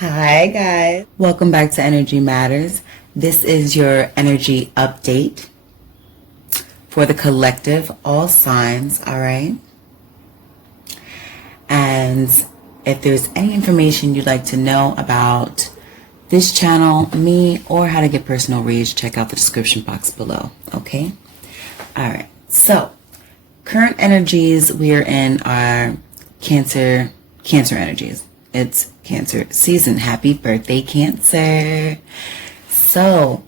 Hi guys, welcome back to Energy Matters. This is your energy update for the collective, all signs, all right? And if there's any information you'd like to know about this channel, me, or how to get personal reads, check out the description box below, okay? All right, so current energies we're in are Cancer energies. It's Cancer season. Happy birthday, Cancer. So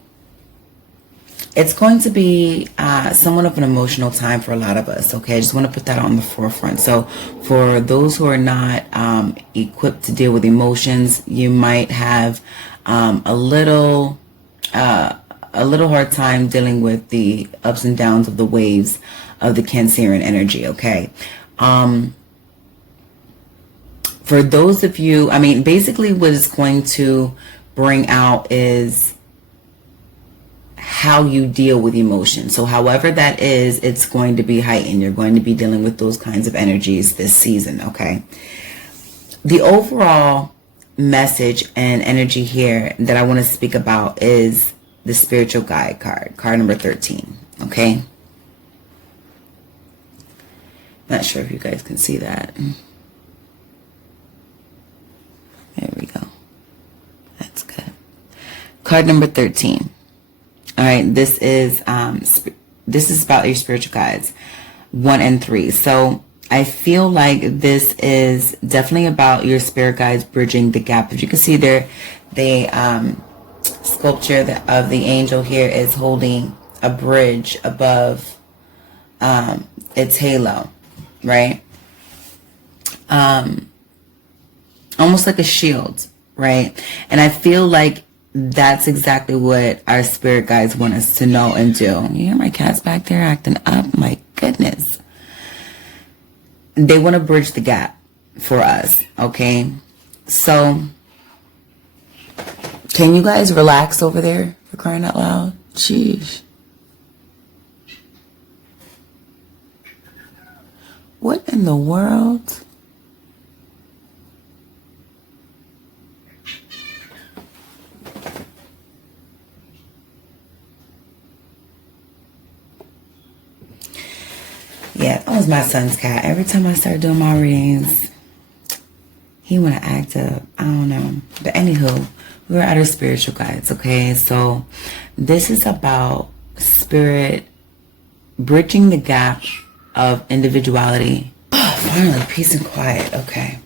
it's going to be somewhat of an emotional time for a lot of us, okay? I just want to put that on the forefront. So for those who are not equipped to deal with emotions, you might have a little hard time dealing with the ups and downs of the waves of the Cancerian energy, okay? For those of you, basically what it's going to bring out is how you deal with emotions. So however that is, it's going to be heightened. You're going to be dealing with those kinds of energies this season, okay? The overall message and energy here that I want to speak about is the spiritual guide card number 13, okay? Not sure if you guys can see that. There we go. That's good. Card number 13. All right, this is about your spiritual guides, 1 and 3. So I feel like this is definitely about your spirit guides bridging the gap. If you can see there, the sculpture of the angel here is holding a bridge above its halo, right? Almost like a shield, right? And I feel like that's exactly what our spirit guides want us to know and do. You hear my cats back there acting up? My goodness. They want to bridge the gap for us, okay? So, can you guys relax over there for crying out loud? Sheesh. What in the world? Yeah, that was my son's cat. Every time I start doing my readings, he want to act up. I don't know. But anywho, we're at our spiritual guides, okay? So this is about spirit bridging the gap of individuality. Oh, finally, peace and quiet. Okay.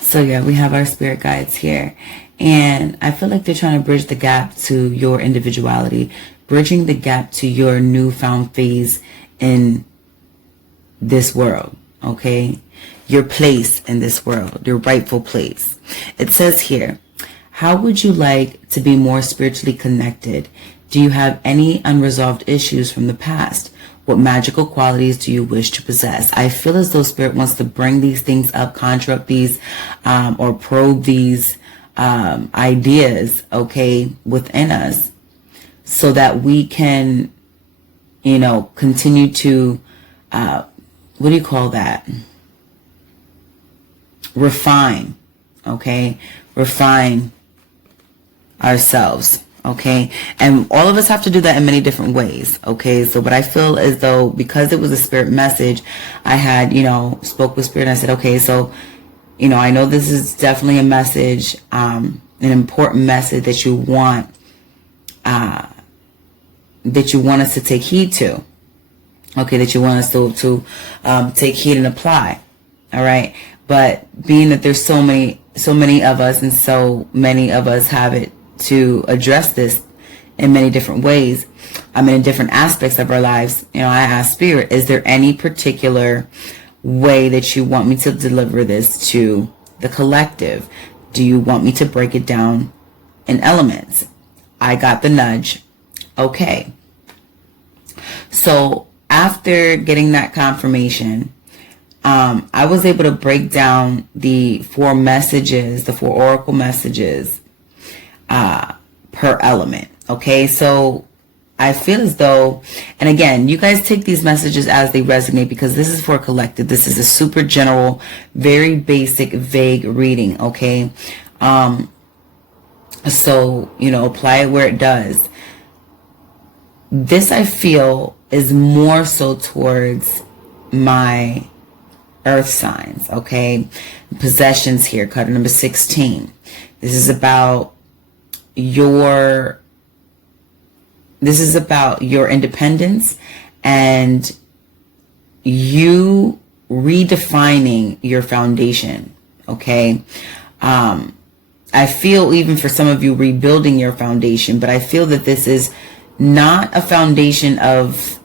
So yeah, we have our spirit guides here. And I feel like they're trying to bridge the gap to your individuality, bridging the gap to your newfound phase in this world, okay? Your place in this world, your rightful place. It says here, how would you like to be more spiritually connected? Do you have any unresolved issues from the past? What magical qualities do you wish to possess? I feel as though Spirit wants to bring these things up, conjure up these, or probe these ideas, okay, within us, so that we can, continue to what do you call that? Refine, okay? Refine ourselves, okay? And all of us have to do that in many different ways, okay? So, but I feel as though because it was a spirit message, I had, spoke with Spirit and I said, okay, so, I know this is definitely a message, an important message that you want us to take heed to. Okay, that you want us to take heed and apply. All right. But being that there's so many of us and so many of us have it to address this in many different ways, in different aspects of our lives, I ask Spirit, is there any particular way that you want me to deliver this to the collective? Do you want me to break it down in elements? I got the nudge. Okay. So after getting that confirmation, I was able to break down the 4 messages, the 4 oracle messages per element. Okay, so I feel as though, and again, you guys take these messages as they resonate because this is for a collective. This is a super general, very basic, vague reading, okay? So, apply it where it does. This, I feel, is more so towards my earth signs, okay? Possessions here, card number 16. This is about your independence and you redefining your foundation, okay? I feel, even for some of you, rebuilding your foundation, but I feel that this is not a foundation of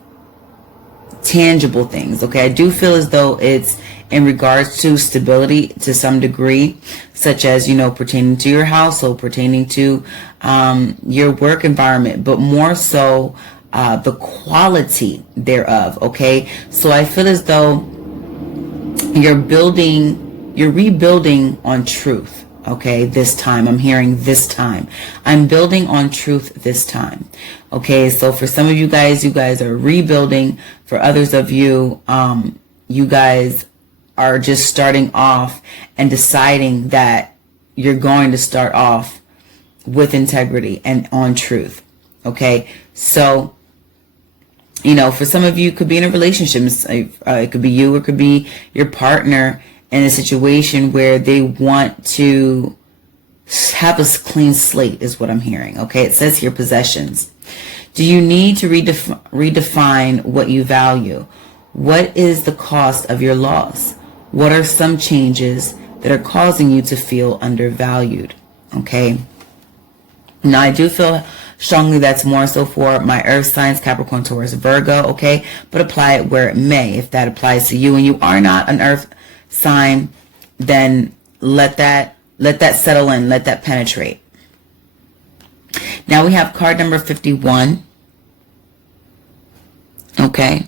tangible things, okay? I do feel as though it's in regards to stability to some degree, such as, pertaining to your household, pertaining to your work environment, but more so the quality thereof, okay? So I feel as though you're rebuilding on truth. Okay, this time, I'm hearing this time. I'm building on truth this time. Okay, so for some of you guys are rebuilding. For others of you, you guys are just starting off and deciding that you're going to start off with integrity and on truth. Okay, so, for some of you, it could be in a relationship. It could be you, or it could be your partner, in a situation where they want to have a clean slate, is what I'm hearing. Okay, it says here, possessions. Do you need to redefine what you value? What is the cost of your loss? What are some changes that are causing you to feel undervalued? Okay, now I do feel strongly that's more so for my earth signs, Capricorn, Taurus, Virgo. Okay, but apply it where it may. If that applies to you and you are not an earth sign, then let that settle in, let that penetrate. Now we have card number 51. Okay,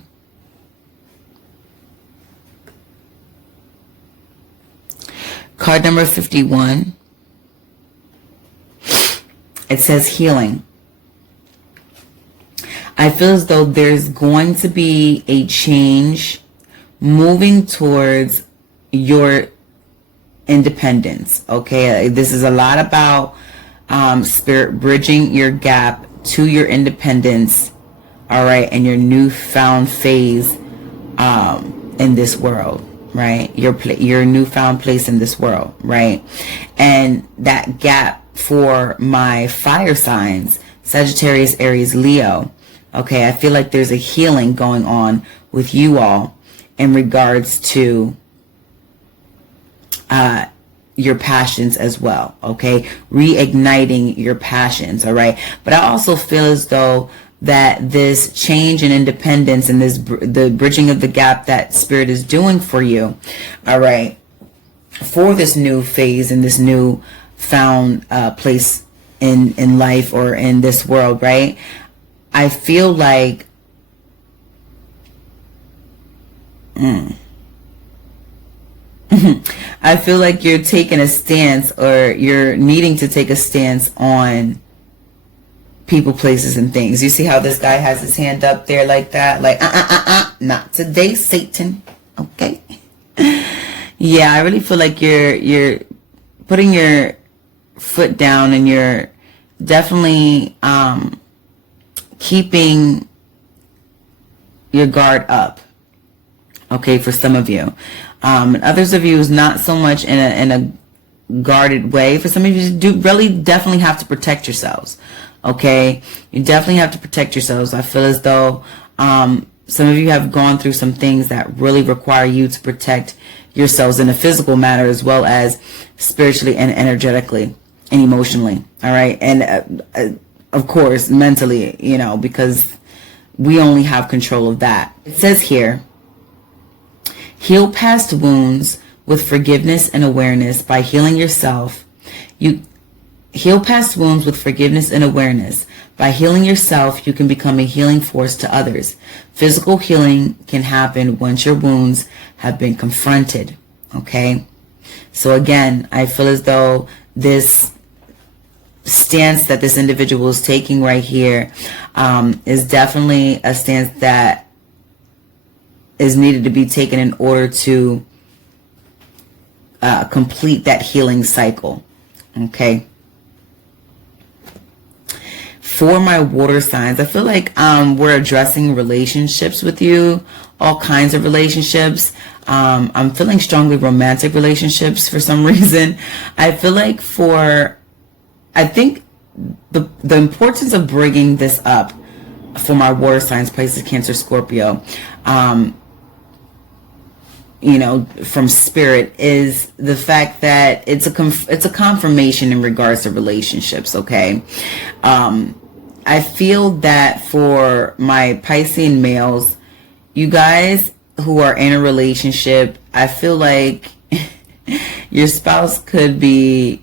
card number 51, it says healing. I feel as though there's going to be a change moving towards your independence. Okay, this is a lot about spirit bridging your gap to your independence, all right, and your newfound phase in this world, right? Your newfound place in this world, right? And that gap for my fire signs, Sagittarius, Aries, Leo. Okay, I feel like there's a healing going on with you all in regards to your passions as well, okay? Reigniting your passions, all right? But I also feel as though that this change in independence and the bridging of the gap that Spirit is doing for you, all right, for this new phase and this new found place in life or in this world, right? I feel like I feel like you're taking a stance, or you're needing to take a stance on people, places, and things. You see how this guy has his hand up there like that? Like, not today, Satan. Okay. Yeah, I really feel like you're putting your foot down, and you're definitely keeping your guard up. Okay, for some of you. And others of you is not so much in a guarded way. For some of you, do really definitely have to protect yourselves. Okay, you definitely have to protect yourselves. I feel as though some of you have gone through some things that really require you to protect yourselves in a physical matter, as well as spiritually and energetically and emotionally. All right, and of course mentally, because we only have control of that. It says here, heal past wounds with forgiveness and awareness. By healing yourself, you heal past wounds with forgiveness and awareness. By healing yourself, you can become a healing force to others. Physical healing can happen once your wounds have been confronted. Okay? So again, I feel as though this stance that this individual is taking right here is definitely a stance that is needed to be taken in order to complete that healing cycle. Okay? For my water signs, I feel like we're addressing relationships with you, all kinds of relationships. I'm feeling strongly romantic relationships for some reason. I feel like I think the importance of bringing this up for my water signs, Pisces, Cancer, Scorpio, from spirit, is the fact that it's a confirmation in regards to relationships. Okay. I feel that for my Piscean males, you guys who are in a relationship, I feel like your spouse could be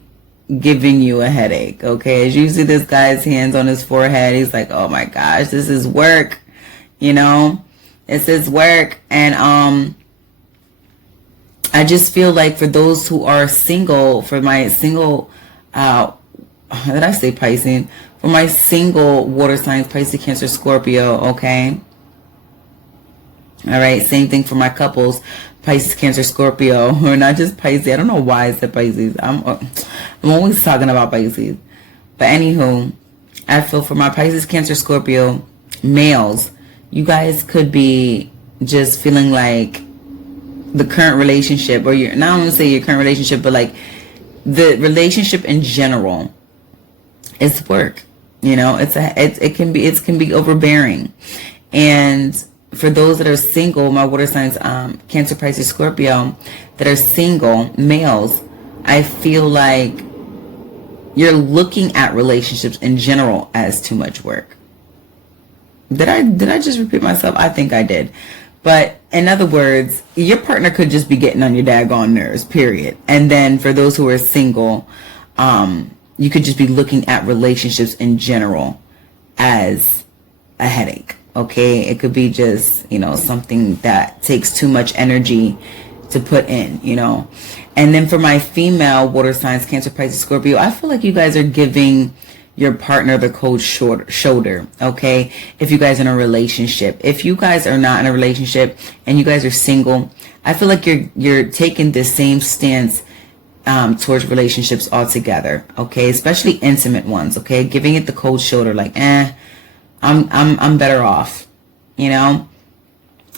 giving you a headache. Okay. As you see this guy's hands on his forehead, he's like, oh my gosh, this is work. It's his work. And, I just feel like for those who are single, for my single, did I say Piscean? For my single water signs, Pisces, Cancer, Scorpio, okay? All right, same thing for my couples, Pisces, Cancer, Scorpio, or not just Pisces. I don't know why I said Pisces. I'm always talking about Pisces. But anywho, I feel for my Pisces, Cancer, Scorpio males, you guys could be just feeling like the current relationship, or not only say your current relationship, but like the relationship in general is work. It can be overbearing. And for those that are single, my water signs, Cancer, Pisces, Scorpio, that are single males, I feel like you're looking at relationships in general as too much work. Did I just repeat myself? I think I did. But in other words, your partner could just be getting on your daggone nerves, period. And then for those who are single, you could just be looking at relationships in general as a headache. Okay. It could be just, something that takes too much energy to put in, And then for my female water signs, Cancer, Pisces, Scorpio, I feel like you guys are giving your partner the cold shoulder, okay? If you guys are in a relationship. If you guys are not in a relationship and you guys are single, I feel like you're taking the same stance towards relationships altogether, okay? Especially intimate ones, okay? Giving it the cold shoulder, like, I'm better off, And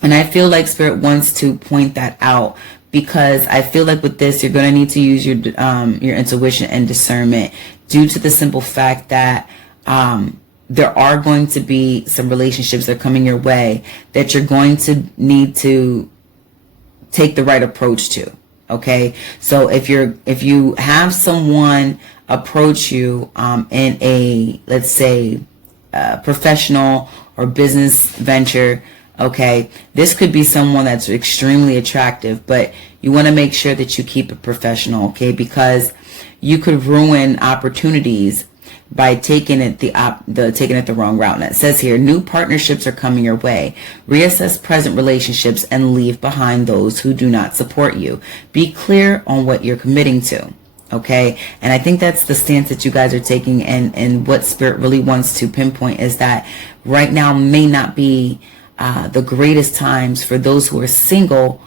I feel like Spirit wants to point that out, because I feel like with this, you're going to need to use your intuition and discernment, due to the simple fact that there are going to be some relationships that are coming your way that you're going to need to take the right approach to. Okay, so if you have someone approach you in a, let's say, professional or business venture, okay, this could be someone that's extremely attractive, but you want to make sure that you keep it professional, okay, because you could ruin opportunities by taking it the wrong route. And it says here, new partnerships are coming your way. Reassess present relationships and leave behind those who do not support you. Be clear on what you're committing to. Okay. And I think that's the stance that you guys are taking. And what Spirit really wants to pinpoint is that right now may not be the greatest times for those who are single,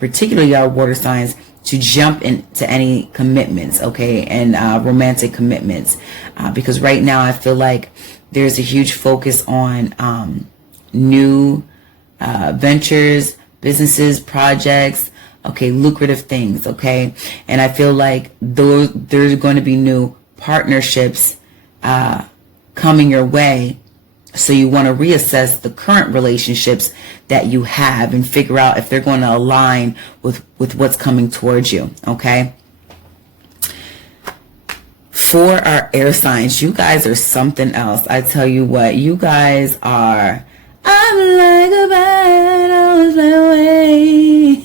particularly our water signs, to jump into any commitments, okay, and romantic commitments, because right now I feel like there's a huge focus on new ventures, businesses, projects, okay, lucrative things, okay, and I feel like there's going to be new partnerships coming your way. So you want to reassess the current relationships that you have and figure out if they're going to align with what's coming towards you, okay? For our air signs, you guys are something else. I tell you what, you guys are, I'm like a bird on my way.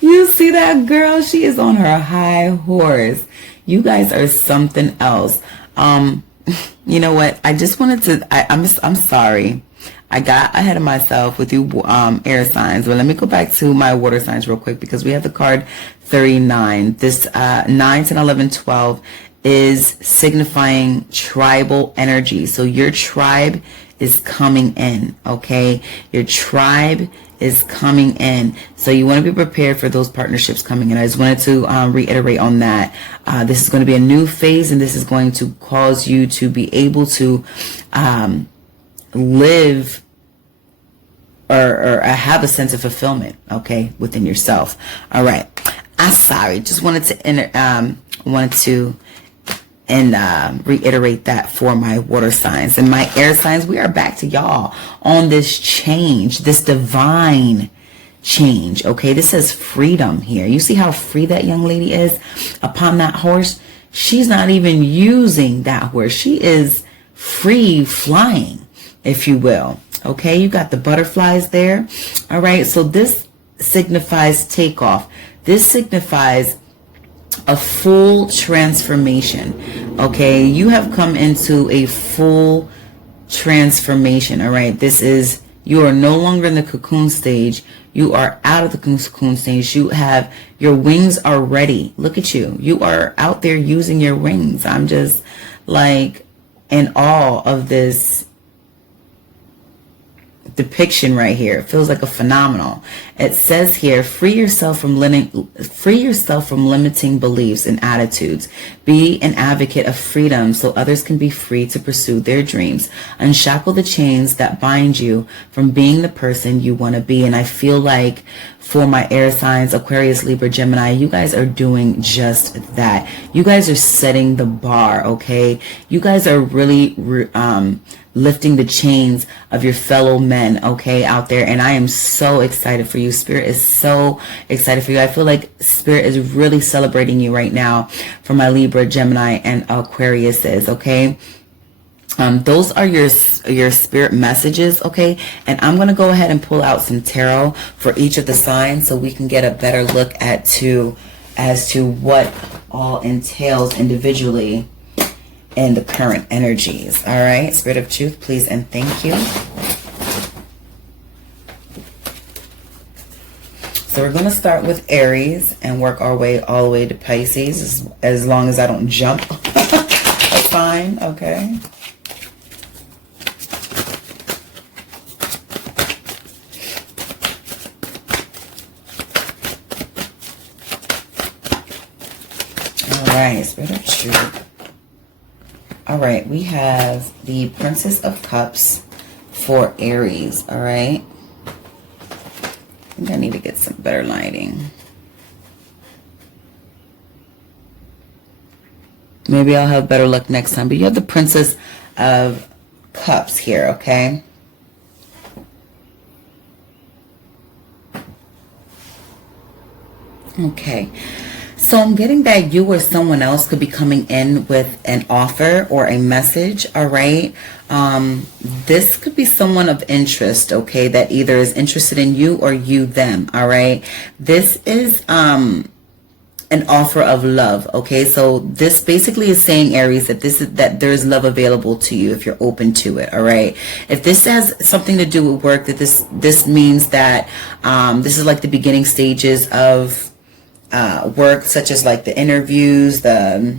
You see that girl? She is on her high horse. You guys are something else. You know what? I just wanted to, I'm sorry. I got ahead of myself with you air signs. But let me go back to my water signs real quick, because we have the card 39. This 9, 10, 11, 12 is signifying tribal energy. So your tribe is coming in, okay? Your tribe is coming in. So you want to be prepared for those partnerships coming in. I just wanted to reiterate on that. This is going to be a new phase, and this is going to cause you to be able to live or have a sense of fulfillment, okay, within yourself. All right. I'm sorry. Just wanted to reiterate that for my water signs. And my air signs, we are back to y'all on this change, this divine change, okay? This says freedom here. You see how free that young lady is upon that horse? She's not even using that horse. She is free flying, if you will, okay? You got the butterflies there, all right? So this signifies takeoff. This signifies a full transformation, okay? You have come into a full transformation, all right? This is, you are no longer in the cocoon stage. You are out of the cocoon stage. You have, your wings are ready. Look at you. You are out there using your wings. I'm just like in awe of this depiction right here. It feels like a phenomenal. It says here, free yourself from limiting beliefs and attitudes. Be an advocate of freedom so others can be free to pursue their dreams. Unshackle the chains that bind you from being the person you want to be. And I feel like for my air signs, Aquarius, Libra, Gemini, you guys are doing just that. You guys are setting the bar, okay? You guys are really lifting the chains of your fellow men, okay, out there. And I am so excited for you. Spirit is so excited for you. I feel like Spirit is really celebrating you right now for my Libra, Gemini, and Aquariuses, okay? Those are your spirit messages, okay? And I'm going to go ahead and pull out some tarot for each of the signs so we can get a better look as to what all entails individually in the current energies. All right, Spirit of Truth, please and thank you. So we're going to start with Aries and work our way all the way to Pisces, as long as I don't jump. That's fine, okay? All right, Spirit of Truth. All right, we have the Princess of Cups for Aries, all right? I think I need to get some better lighting. Maybe I'll have better luck next time. But you have the Princess of Cups here, okay? Okay. So I'm getting that you or someone else could be coming in with an offer or a message, all right? This could be someone of interest, okay, that either is interested in you or you them, all right? This is an offer of love, okay? So this basically is saying, Aries, that there's love available to you if you're open to it, all right? If this has something to do with work, that this means that this is like the beginning stages of work, such as like the interviews, the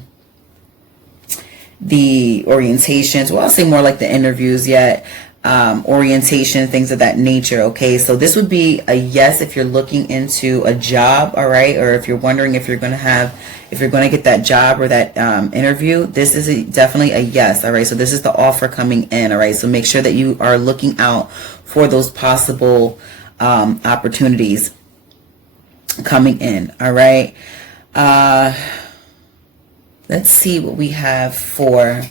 orientations. Well, I'll say more like the interviews, yet orientation, things of that nature, okay? So this would be a yes if you're looking into a job, all right? Or if you're wondering if you're going to get that job or that interview, this is definitely a yes, all right? So this is the offer coming in, all right? So make sure that you are looking out for those possible opportunities coming in, all right? Let's see what we have for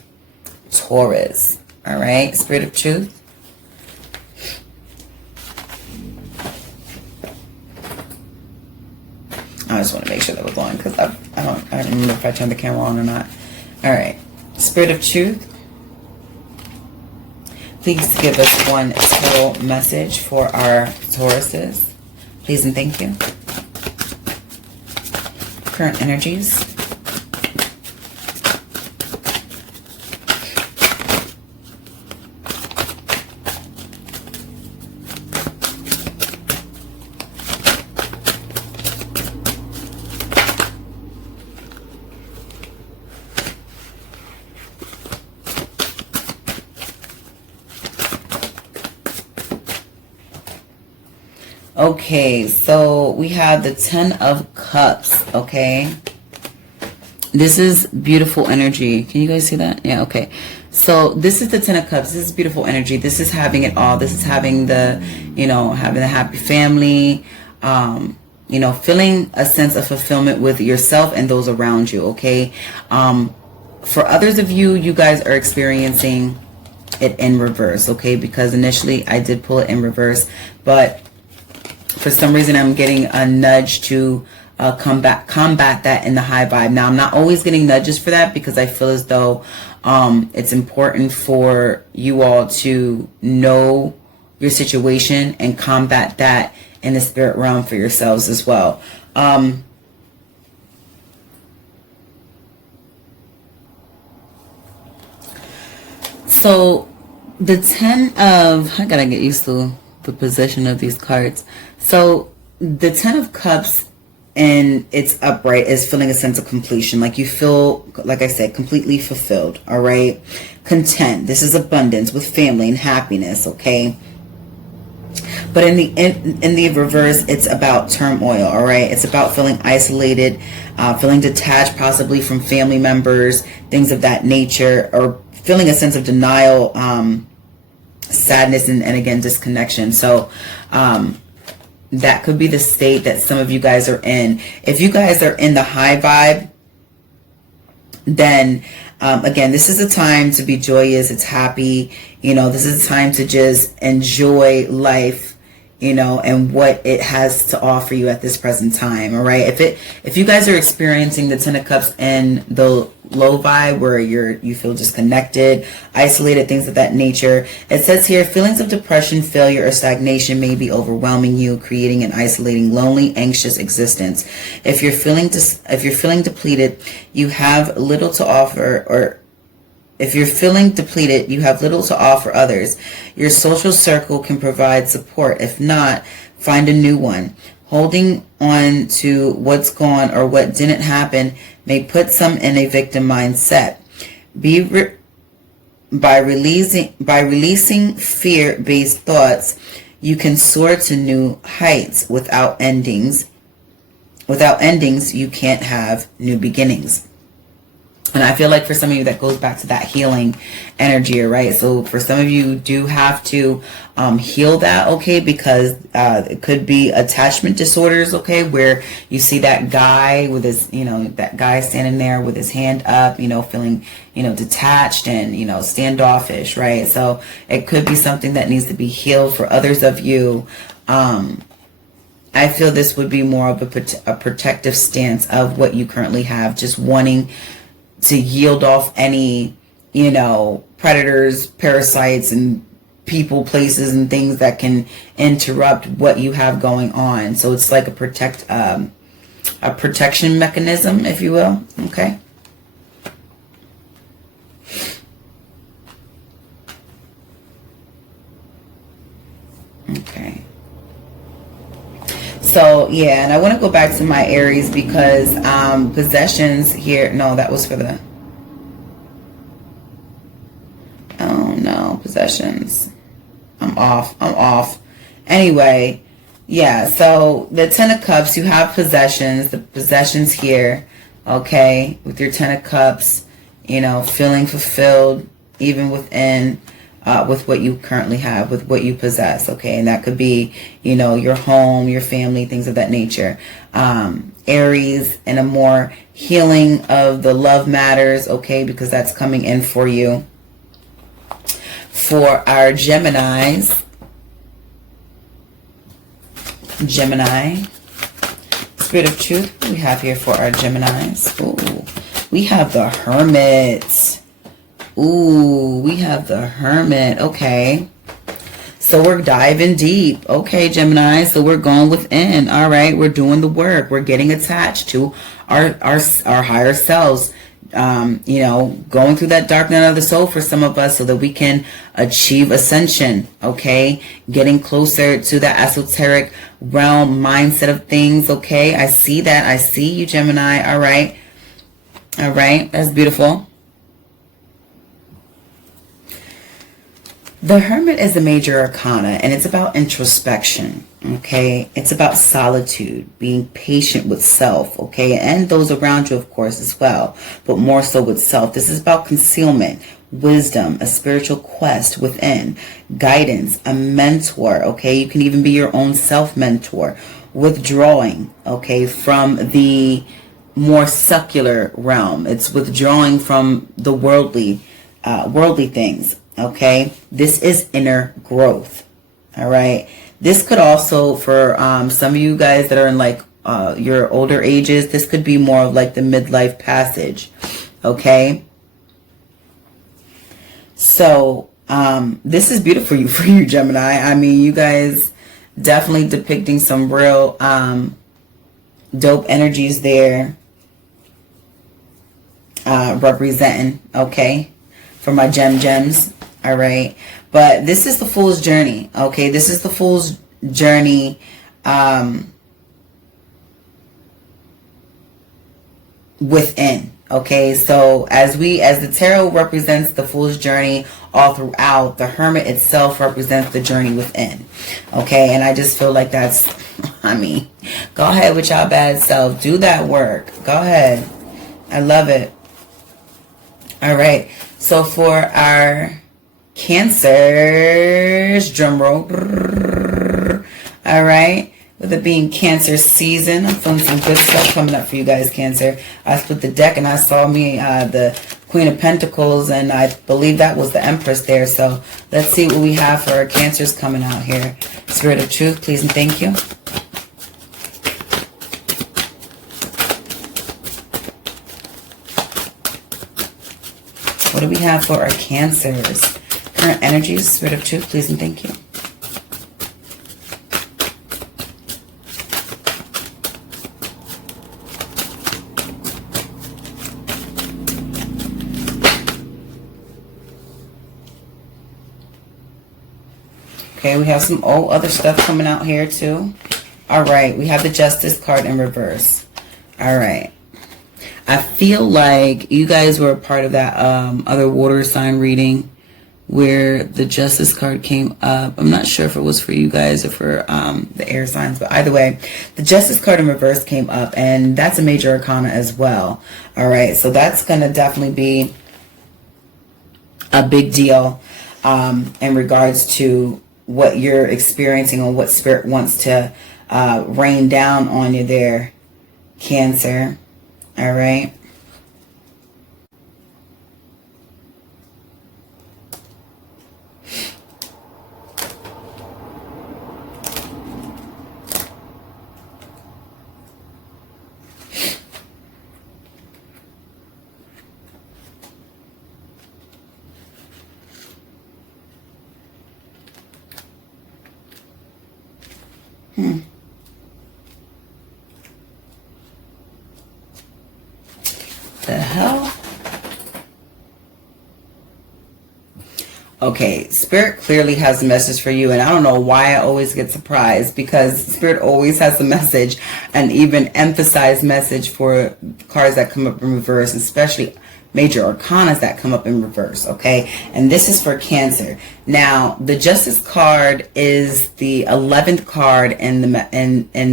Taurus, all right? Spirit of Truth. I just want to make sure that was on, because I don't remember if I turned the camera on or not. All right, Spirit of Truth, please give us one total message for our Tauruses, please and thank you. Current energies. Okay, so we have the 10 of Cups, okay? This is beautiful energy. Can you guys see that? Yeah, okay. So this is the 10 of Cups. This is beautiful energy. This is having it all. This is having the, you know, having a happy family, you know, feeling a sense of fulfillment with yourself and those around you, okay? For others of you, you guys are experiencing it in reverse, okay? Because initially I did pull it in reverse, but for some reason I'm getting a nudge to combat that in the high vibe. Now I'm not always getting nudges for that because I feel as though it's important for you all to know your situation and combat that in the spirit realm for yourselves as well. So the 10 of, I gotta get used to the position of these cards. So the 10 of Cups and it's upright is feeling a sense of completion. Like you feel, like I said, completely fulfilled. All right. Content. This is abundance with family and happiness. Okay. But in the reverse, it's about turmoil. All right. It's about feeling isolated, feeling detached, possibly from family members, things of that nature, or feeling a sense of denial, sadness, and again, disconnection. So, that could be the state that some of you guys are in. If you guys are in the high vibe, then again, this is a time to be joyous. It's happy. You know, this is a time to just enjoy life, you know, and what it has to offer you at this present time. All right. If you guys are experiencing the 10 of Cups in the low vibe where you feel disconnected, isolated, things of that nature, it says here, feelings of depression, failure, or stagnation may be overwhelming you, creating an isolating, lonely, anxious existence. If you're feeling depleted, you have little to offer, or if you're feeling depleted, you have little to offer others. Your social circle can provide support. If not, find a new one. Holding on to what's gone or what didn't happen may put some in a victim mindset. By releasing fear-based thoughts, you can soar to new heights. Without endings, you can't have new beginnings. And I feel like for some of you that goes back to that healing energy, right? So for some of you do have to heal that, okay? Because it could be attachment disorders, okay? Where you see that guy with his, you know, that guy standing there with his hand up, you know, feeling, you know, detached and, you know, standoffish, right? So it could be something that needs to be healed. For others of you, I feel this would be more of a protective stance of what you currently have, just wanting to yield off any, you know, predators, parasites, and people, places, and things that can interrupt what you have going on. So it's like a protection mechanism, if you will. Okay. Okay. So, yeah, and I want to go back to my Aries because possessions here, no, that was for the, oh no, possessions. I'm off. Anyway, yeah, so the 10 of Cups, you have possessions, the possessions here, okay, with your 10 of Cups, you know, feeling fulfilled even within with what you currently have, with what you possess, okay? And that could be, you know, your home, your family, things of that nature. Aries, and a more healing of the love matters, okay? Because that's coming in for you. For our Geminis, Spirit of Truth, we have here for our Geminis. Ooh, we have the Hermit. Ooh, we have the Hermit. Okay. So we're diving deep. Okay, Gemini. So we're going within. All right. We're doing the work. We're getting attached to our higher selves. You know, going through that dark night of the soul for some of us so that we can achieve ascension. Okay. Getting closer to that esoteric realm mindset of things. Okay. I see that. I see you, Gemini. All right. All right. That's beautiful. The Hermit is a major arcana, and it's about introspection, okay? It's about solitude, being patient with self, okay? And those around you, of course, as well, but more so with self. This is about concealment, wisdom, a spiritual quest within, guidance, a mentor, okay? You can even be your own self-mentor. Withdrawing, okay, from the more secular realm. It's withdrawing from the worldly things. Okay, this is inner growth. All right, this could also, for some of you guys that are in like your older ages, this could be more of like the midlife passage. Okay, so this is beautiful for you, Gemini. I mean, you guys definitely depicting some real dope energies there, representing. Okay, for my gems. All right, but this is the Fool's journey. Okay, this is the Fool's journey within. Okay, so as the tarot represents the Fool's journey all throughout, the Hermit itself represents the journey within. Okay, and I just feel like that's, I mean, go ahead with y'all bad self, do that work, go ahead. I love it. All right, so for our Cancers, drum roll. All right, with it being Cancer season, I'm feeling some good stuff coming up for you guys, Cancer. I split the deck and I saw me the Queen of Pentacles, and I believe that was the Empress there. So let's see what we have for our Cancers coming out here. Spirit of Truth, please and thank you. What do we have for our Cancers? Current energies, Spirit of Truth, please and thank you. Okay, we have some other stuff coming out here too. All right, we have the Justice card in reverse. All right. I feel like you guys were a part of that other water sign reading where the Justice card came up. I'm not sure if it was for you guys or for the air signs, but either way, the Justice card in reverse came up, and that's a major arcana as well. All right, so that's going to definitely be a big deal in regards to what you're experiencing or what Spirit wants to rain down on you there, Cancer. All right. The hell? Okay, Spirit clearly has a message for you, and I don't know why I always get surprised, because Spirit always has a message, and even emphasized message for cards that come up in reverse, especially major arcanas that come up in reverse. Okay, and this is for Cancer. Now, the Justice card is the 11th card in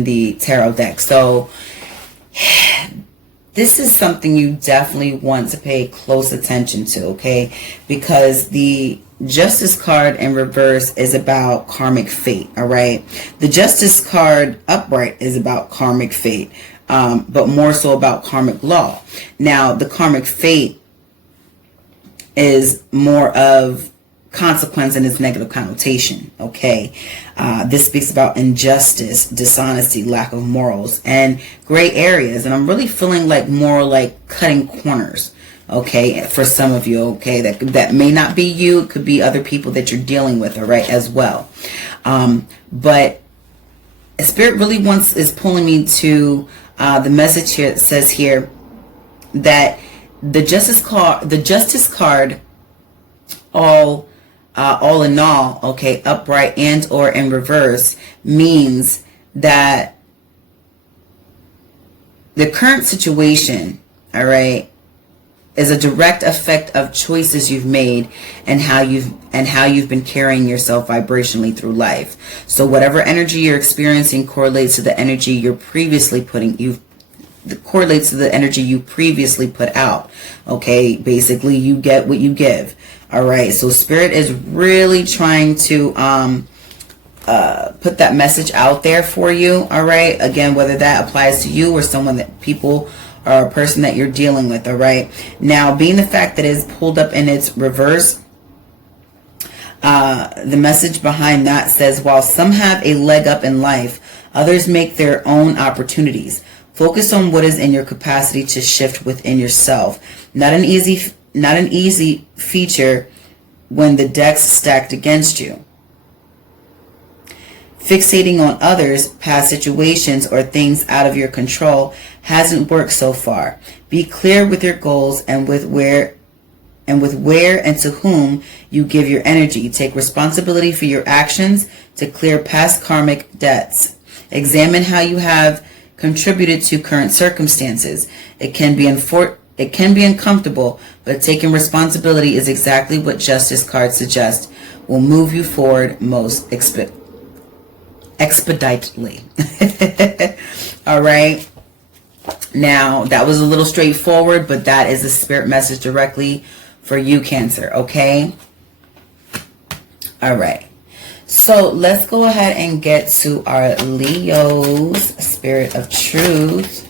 the tarot deck, so this is something you definitely want to pay close attention to, okay? Because the Justice card in reverse is about karmic fate, all right? The Justice card upright is about karmic fate, but more so about karmic law. Now, the karmic fate is more of consequence and its negative connotation, okay? This speaks about injustice, dishonesty, lack of morals, and gray areas. And I'm really feeling like more like cutting corners, okay, for some of you, okay? That may not be you. It could be other people that you're dealing with, all right, as well. But Spirit really is pulling me to the message here. It says here that the Justice card, all in all, okay, upright and or in reverse, means that the current situation, all right, is a direct effect of choices you've made and how you've been carrying yourself vibrationally through life. So whatever energy you're experiencing correlates to the energy correlates to the energy you previously put out. Okay, basically you get what you give. All right, so Spirit is really trying to put that message out there for you. All right, again, whether that applies to you or someone that people or a person that you're dealing with. All right, now being the fact that it's pulled up in its reverse, the message behind that says, while some have a leg up in life, others make their own opportunities. Focus on what is in your capacity to shift within yourself. Not an easy feature when the deck's stacked against you. Fixating on others, past situations, or things out of your control hasn't worked so far. Be clear with your goals and with where and to whom you give your energy. Take responsibility for your actions to clear past karmic debts. Examine how you have contributed to current circumstances. It can be uncomfortable, but taking responsibility is exactly what Justice cards suggest will move you forward most expeditiously. All right. Now, that was a little straightforward, but that is a Spirit message directly for you, Cancer. Okay. All right. So let's go ahead and get to our Leo's Spirit of Truth.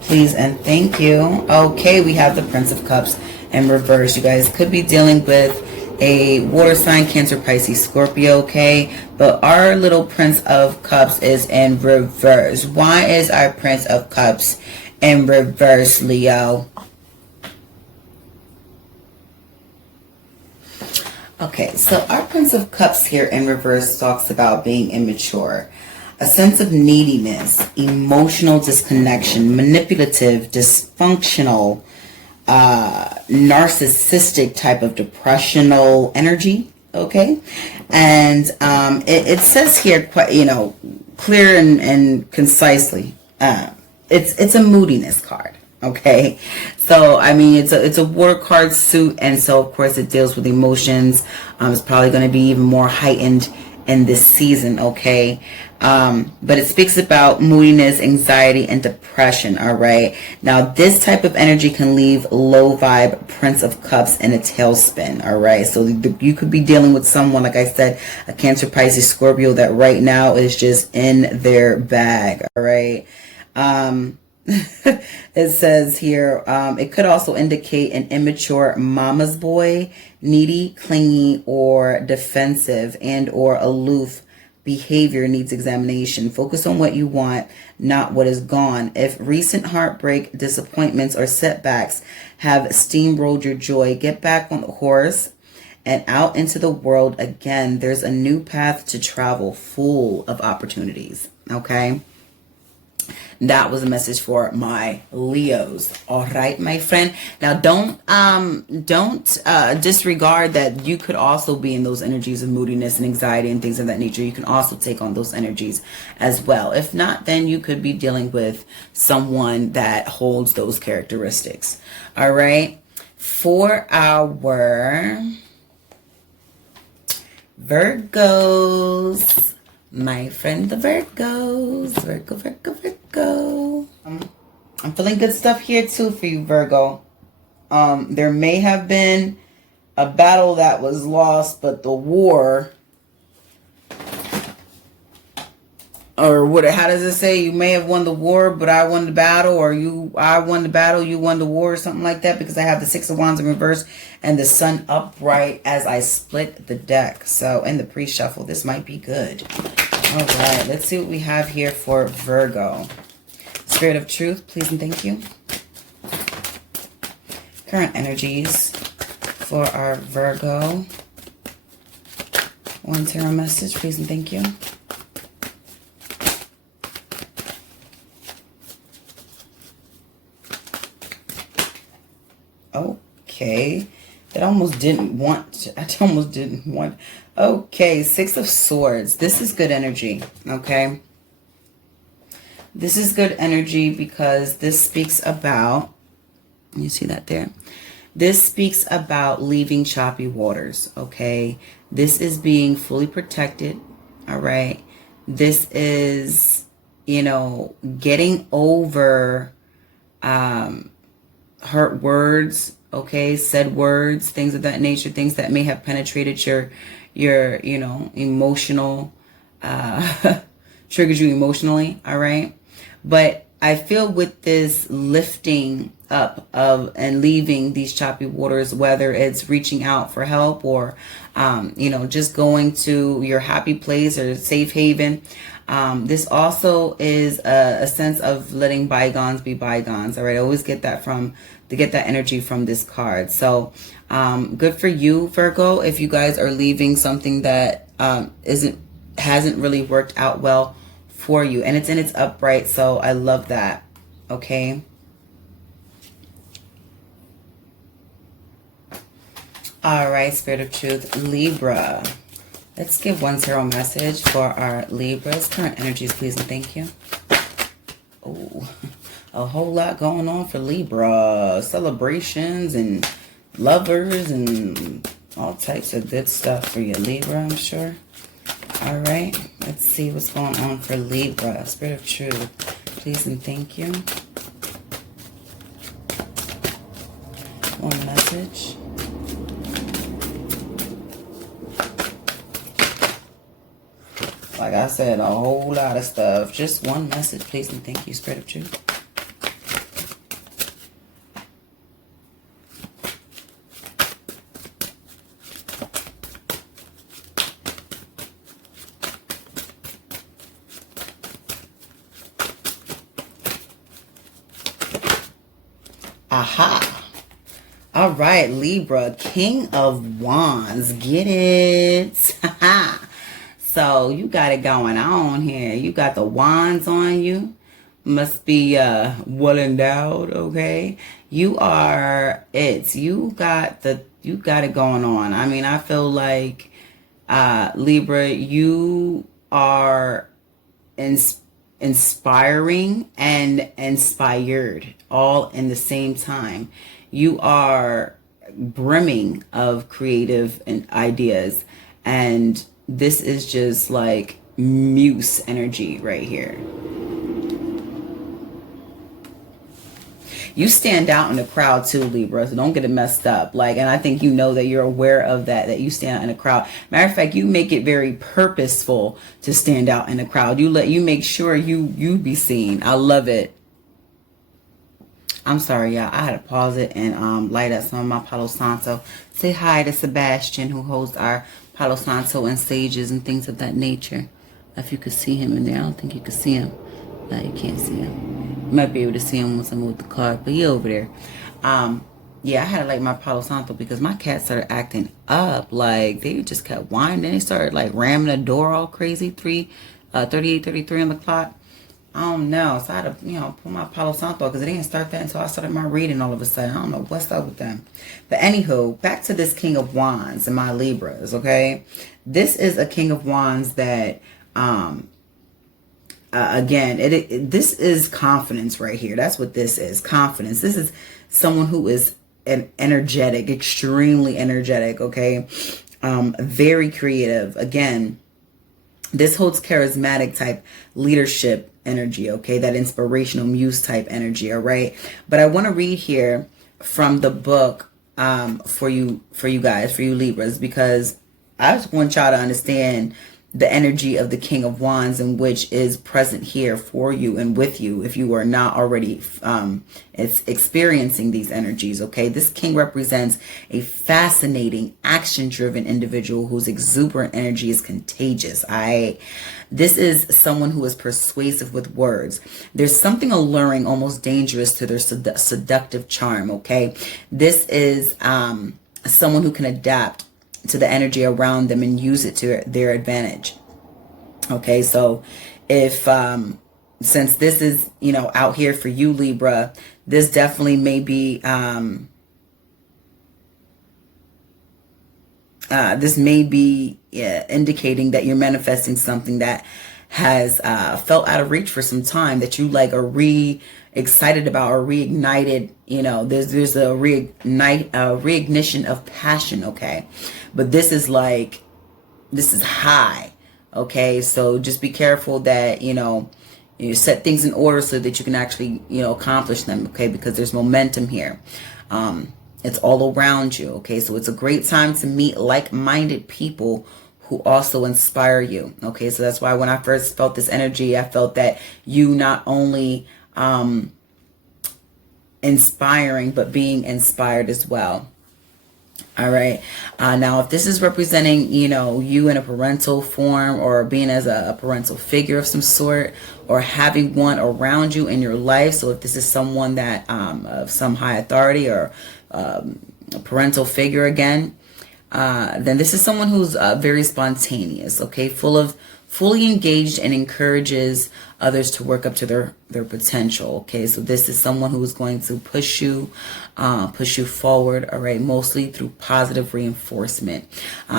Please and thank you. Okay, we have the Prince of Cups in reverse. You guys could be dealing with a water sign, Cancer, Pisces, Scorpio, okay? But our little Prince of Cups is in reverse. Why is our Prince of Cups in reverse, Leo? Okay, so our Prince of Cups here in reverse talks about being immature. A sense of neediness, emotional disconnection, manipulative, dysfunctional, narcissistic type of depressional energy, okay? And it says here, quite, clear and concisely, it's a moodiness card. Okay, so I mean it's a war card suit, and so of course it deals with emotions. It's probably going to be even more heightened in this season. Okay, but it speaks about moodiness, anxiety, and depression. All right, now this type of energy can leave low vibe Prince of Cups in a tailspin. All right, so you could be dealing with someone, like I said, a Cancer, Pisces, Scorpio, that right now is just in their bag. All right. It says here, it could also indicate an immature mama's boy, needy, clingy, or defensive and or aloof behavior needs examination. Focus on what you want, not what is gone. If recent heartbreak, disappointments, or setbacks have steamrolled your joy, get back on the horse and out into the world again. There's a new path to travel full of opportunities. Okay. That was a message for my Leos. All right, my friend. Now, don't disregard that you could also be in those energies of moodiness and anxiety and things of that nature. You can also take on those energies as well. If not, then you could be dealing with someone that holds those characteristics. All right. For our Virgos, my friend, the Virgos. Virgo. I'm feeling good stuff here too for you, Virgo. There may have been a battle that was lost, but the war, or what? How does it say? You may have won the war, but I won the battle, or I won the battle, you won the war, or something like that. Because I have the Six of Wands in reverse and the Sun upright as I split the deck. So in the pre-shuffle, this might be good. All right, let's see what we have here for Virgo. Spirit of Truth, please and thank you. Current energies for our Virgo. One tarot message, please and thank you. Okay. That almost didn't want. Okay, Six of Swords. This is good energy, okay? This is good energy because this speaks about You see that there? This speaks about leaving choppy waters, okay? This is being fully protected, all right? This is, you know, getting over hurt words, okay? Said words, things of that nature, things that may have penetrated your, you know, emotional, triggered you emotionally, all right? But I feel with this lifting up of and leaving these choppy waters, whether it's reaching out for help or, you know, just going to your happy place or safe haven. This also is a sense of letting bygones be bygones. All right. I always get that get that energy from this card. So, good for you, Virgo. If you guys are leaving something that, hasn't really worked out well for you, and it's in its upright, so I love that. Okay, all right, Spirit of Truth, Libra. Let's give one tarot message for our Libras. Current energies, please and thank you. Oh, a whole lot going on for Libra. Celebrations and lovers and all types of good stuff for you, Libra, I'm sure. All right, let's see what's going on for Libra. Spirit of Truth, please and thank you. One message. Like I said, a whole lot of stuff. Just one message, please and thank you, Spirit of Truth. Aha. All right, Libra, King of Wands. Get it? So you got it going on here. You got the wands on you. Must be well endowed, okay? You are it. You got it going on. I mean, I feel like Libra, you are inspiring and inspired all in the same time. You are brimming of creative and ideas, and this is just like muse energy right here. You stand out in the crowd too, Libra, so don't get it messed up. Like, and I think you know that you're aware of that you stand out in the crowd. Matter of fact, you make it very purposeful to stand out in the crowd. You make sure you be seen. I love it. I'm sorry, y'all. I had to pause it and light up some of my Palo Santo. Say hi to Sebastian, who holds our Palo Santo and sages and things of that nature. If you could see him in there. I don't think you could see him. No, you can't see him. You might be able to see him once I move the card, but he over there. Yeah, I had to light my Palo Santo because my cat started acting up. Like, they just kept whining. Then they started like ramming the door all crazy. 38:33 on the clock. I don't know. So I had to, put my Palo Santo because it didn't start that until I started my reading all of a sudden. I don't know what's up with them. But anywho, back to this King of Wands and my Libras, okay? This is a King of Wands that, again, this is confidence right here. That's what this is, confidence. This is someone who is energetic, extremely energetic, okay? Very creative. Again, this holds charismatic type leadership energy, okay? That inspirational muse type energy, all right? But I want to read here from the book for you guys, for you Libras, because I just want y'all to understand the energy of the King of Wands, and which is present here for you and with you if you are not already experiencing these energies, okay? This king represents a fascinating, action-driven individual whose exuberant energy is contagious. This is someone who is persuasive with words. There's something alluring, almost dangerous to their seductive charm, okay? This is someone who can adapt to the energy around them and use it to their advantage. Okay, so if since this is out here for you, Libra, this definitely may be indicating that you're manifesting something that has felt out of reach for some time, that you like are excited about or reignited. You know, there's a reignition of passion, okay? But this is like, this is high, okay? So just be careful that, you set things in order so that you can actually, accomplish them, okay? Because there's momentum here. It's all around you, okay? So it's a great time to meet like-minded people who also inspire you, okay? So that's why when I first felt this energy, I felt that you not only inspiring, but being inspired as well. All right. Now, if this is representing, you in a parental form, or being as a parental figure of some sort, or having one around you in your life. So if this is someone that of some high authority, or a parental figure again, then this is someone who's very spontaneous, okay, fully engaged, and encourages others to work up to their potential, okay? So this is someone who is going to push you forward, all right, mostly through positive reinforcement.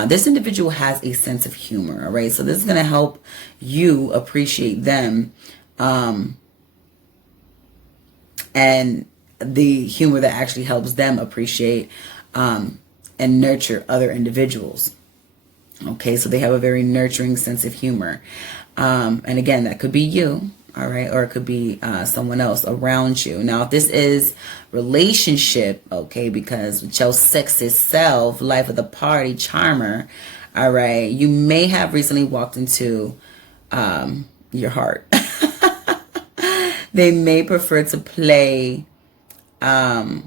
This individual has a sense of humor, all right? So this is going to help you appreciate them, and the humor that actually helps them appreciate and nurture other individuals. Okay, so they have a very nurturing sense of humor. And again, that could be you, all right, or it could be someone else around you. Now, if this is relationship, okay, because with your sexy self, life of the party, charmer, all right, you may have recently walked into your heart. They may prefer to play the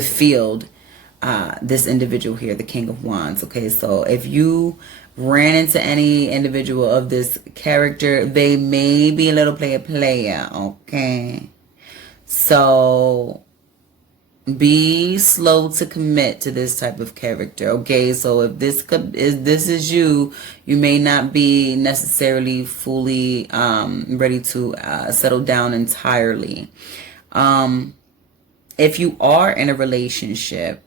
field, this individual here, the King of Wands. Okay, so if you ran into any individual of this character, they may be a little player, okay? So be slow to commit to this type of character, okay? So if this is you, you may not be necessarily fully ready to settle down entirely. If you are in a relationship,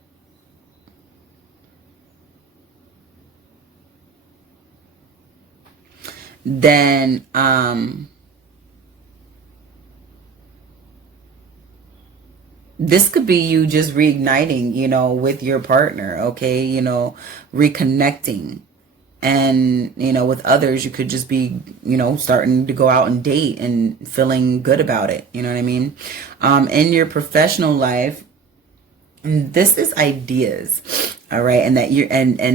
then this could be you just reigniting, with your partner, okay? Reconnecting. And, with others, you could just be, starting to go out and date and feeling good about it. You know what I mean? In your professional life, this is ideas, all right? And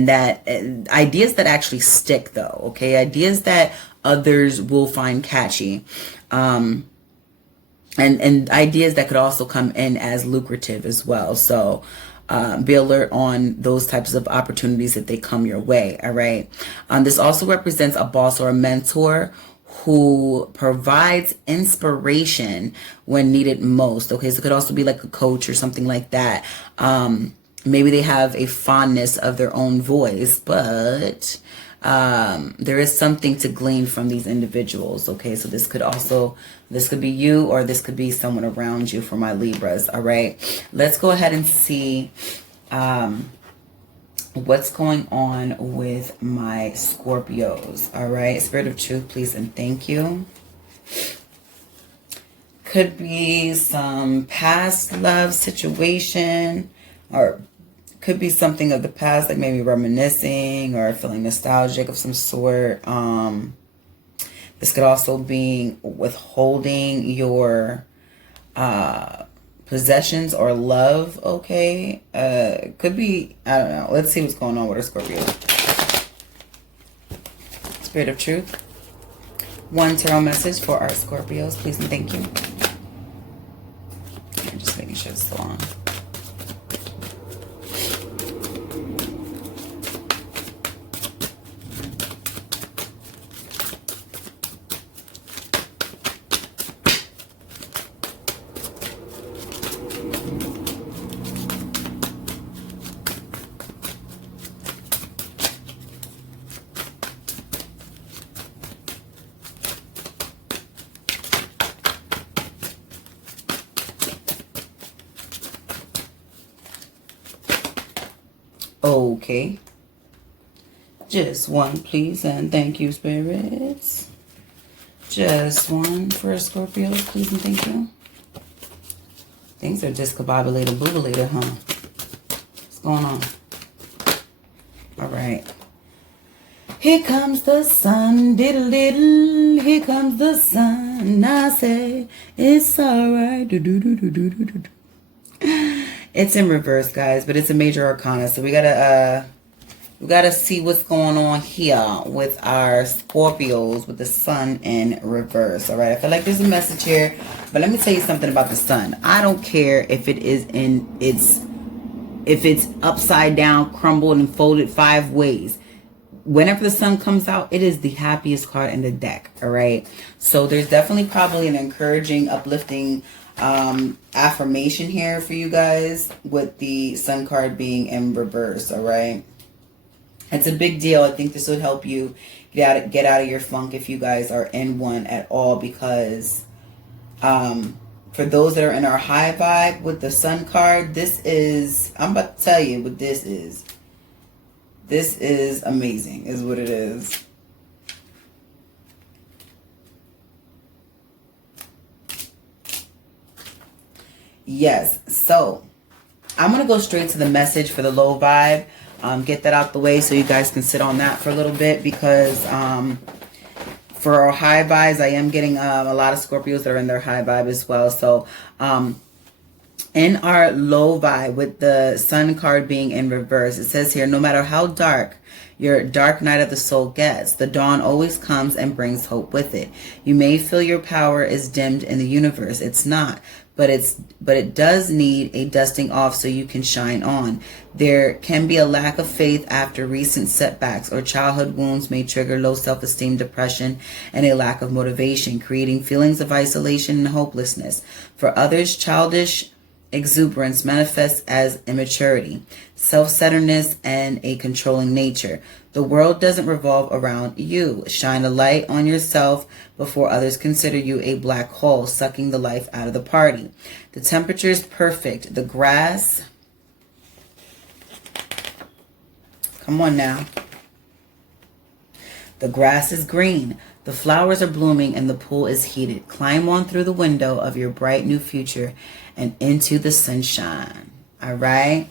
that ideas that actually stick, though, okay? Ideas that others will find catchy. And ideas that could also come in as lucrative as well. So be alert on those types of opportunities if they come your way, all right? This also represents a boss or a mentor who provides inspiration when needed most, okay? So it could also be like a coach or something like that. Maybe they have a fondness of their own voice, but there is something to glean from these individuals, okay? So this could be you, or this could be someone around you for my Libras, all right? Let's go ahead and see what's going on with my Scorpios, all right? Spirit of Truth, please and thank you. Could be some past love situation, or could be something of the past, like maybe reminiscing or feeling nostalgic of some sort. This could also be withholding your possessions or love, okay? Could be, I don't know. Let's see what's going on with a Scorpio. Spirit of Truth. One tarot message for our Scorpios, please and thank you. I'm just making sure it's still on. Okay. Just one, please, and thank you, spirits. Just one for Scorpio, please and thank you. Things are discombobulated, boobulated, huh? What's going on? All right. Here comes the sun, diddle diddle. Here comes the sun. I say it's alright. It's in reverse, guys, but it's a major arcana, so we gotta see what's going on here with our Scorpios with the sun in reverse. All right, I feel like there's a message here, but let me tell you something about the sun. I don't care if it is if it's upside down, crumbled, and folded 5 ways. Whenever the sun comes out, it is the happiest card in the deck. All right, so there's definitely probably an encouraging, uplifting affirmation here for you guys with the sun card being in reverse. All right, it's a big deal. I think this would help you get out of your funk if you guys are in one at all, because for those that are in our high vibe with the sun card, this is, I'm about to tell you what this is. This is amazing, is what it is. Yes, so I'm going to go straight to the message for the low vibe. Get that out the way so you guys can sit on that for a little bit, because for our high vibes, I am getting a lot of Scorpios that are in their high vibe as well. So in our low vibe with the sun card being in reverse, it says here, no matter how dark your dark night of the soul gets, the dawn always comes and brings hope with it. You may feel your power is dimmed in the universe. It's not, but it does need a dusting off so you can shine on. There can be a lack of faith after recent setbacks, or childhood wounds may trigger low self-esteem, depression, and a lack of motivation, creating feelings of isolation and hopelessness. For others, childish exuberance manifests as immaturity, self-centeredness, and a controlling nature. The world doesn't revolve around you. Shine a light on yourself before others consider you a black hole sucking the life out of the party. The temperature is perfect. The grass, come on now. The grass is green. The flowers are blooming and the pool is heated. Climb on through the window of your bright new future and into the sunshine. All right?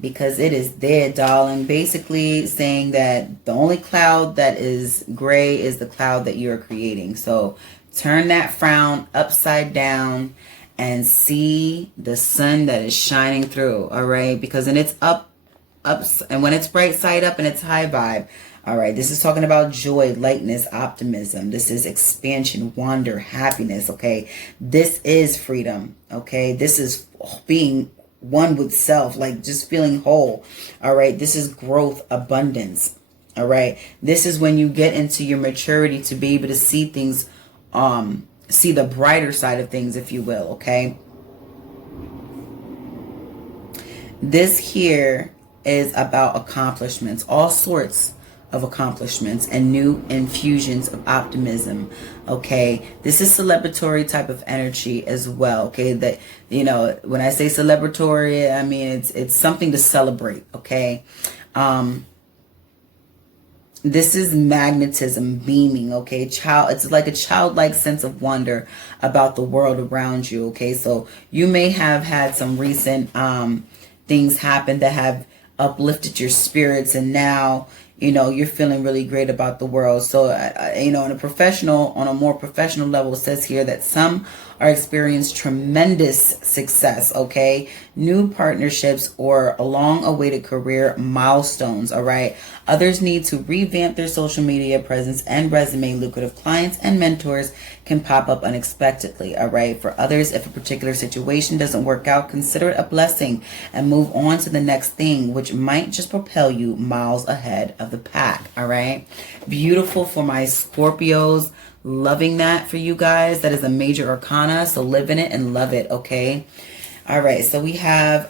Because it is there, darling. Basically saying that the only cloud that is gray is the cloud that you are creating. So turn that frown upside down and see the sun that is shining through. All right? Because when it's up, and when it's bright side up and it's high vibe, all right, this is talking about joy, lightness, optimism. This is expansion, wonder, happiness, okay? This is freedom, okay? This is being one with self, like just feeling whole, all right? This is growth, abundance, all right? This is when you get into your maturity to be able to see things, see the brighter side of things, if you will, okay? This here is about accomplishments, all sorts of accomplishments and new infusions of optimism. Okay, this is celebratory type of energy as well. Okay, that, you know, when I say celebratory, I mean it's something to celebrate. Okay, this is magnetism beaming. Okay, it's like a childlike sense of wonder about the world around you. Okay, so you may have had some recent things happen that have uplifted your spirits, and now, you know, you're feeling really great about the world. So, you know, on a more professional level, it says here that some are experiencing tremendous success, okay? New partnerships or a long-awaited career milestones, all right? Others need to revamp their social media presence and resume. Lucrative clients and mentors can pop up unexpectedly, all right? For others, if a particular situation doesn't work out, consider it a blessing and move on to the next thing, which might just propel you miles ahead of the pack, all right? Beautiful for my Scorpios. Loving that for you guys. That is a major arcana, so live in it and love it, okay? All right, so we have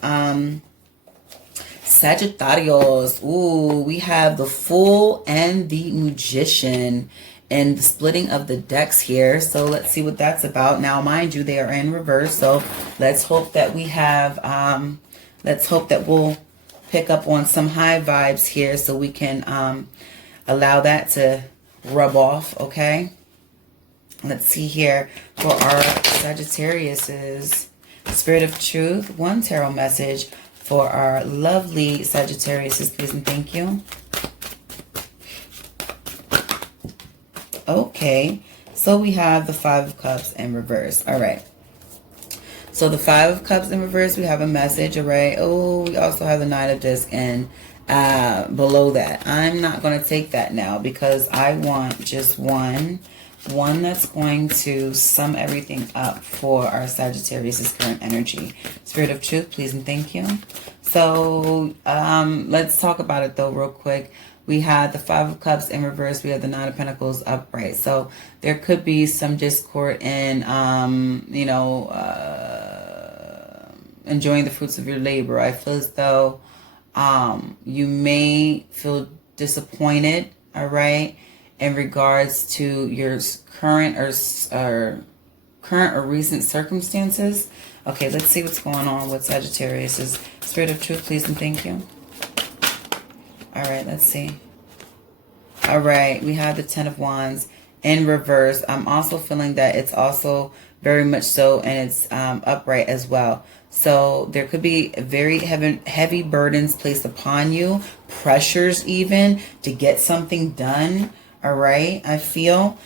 Sagittarius. Ooh, we have the Fool and the Magician and the splitting of the decks here. So let's see what that's about. Now, mind you, they are in reverse, so let's hope that we have, let's hope that we'll pick up on some high vibes here so we can allow that to rub off, okay? Let's see here for our Sagittariuses. Spirit of Truth, one tarot message for our lovely Sagittariuses, please and thank you. Okay, so we have the Five of Cups in reverse. All right. So the Five of Cups in reverse, we have a message, all right? Oh, we also have the Nine of Discs and below that. I'm not going to take that now because I want just one that's going to sum everything up for our Sagittarius' current energy. Spirit of Truth, please and thank you. So let's talk about it though real quick. We had the Five of Cups in reverse. We have the Nine of Pentacles upright. So there could be some discord in, enjoying the fruits of your labor. I feel as though you may feel disappointed, all right, in regards to your current or recent circumstances. Okay, let's see what's going on with Sagittarius. Spirit of Truth, please and thank you. All right, let's see. All right, we have the Ten of Wands in reverse. I'm also feeling that it's also very much so, and it's upright as well. So there could be very heavy burdens placed upon you, pressures even to get something done. All right, I feel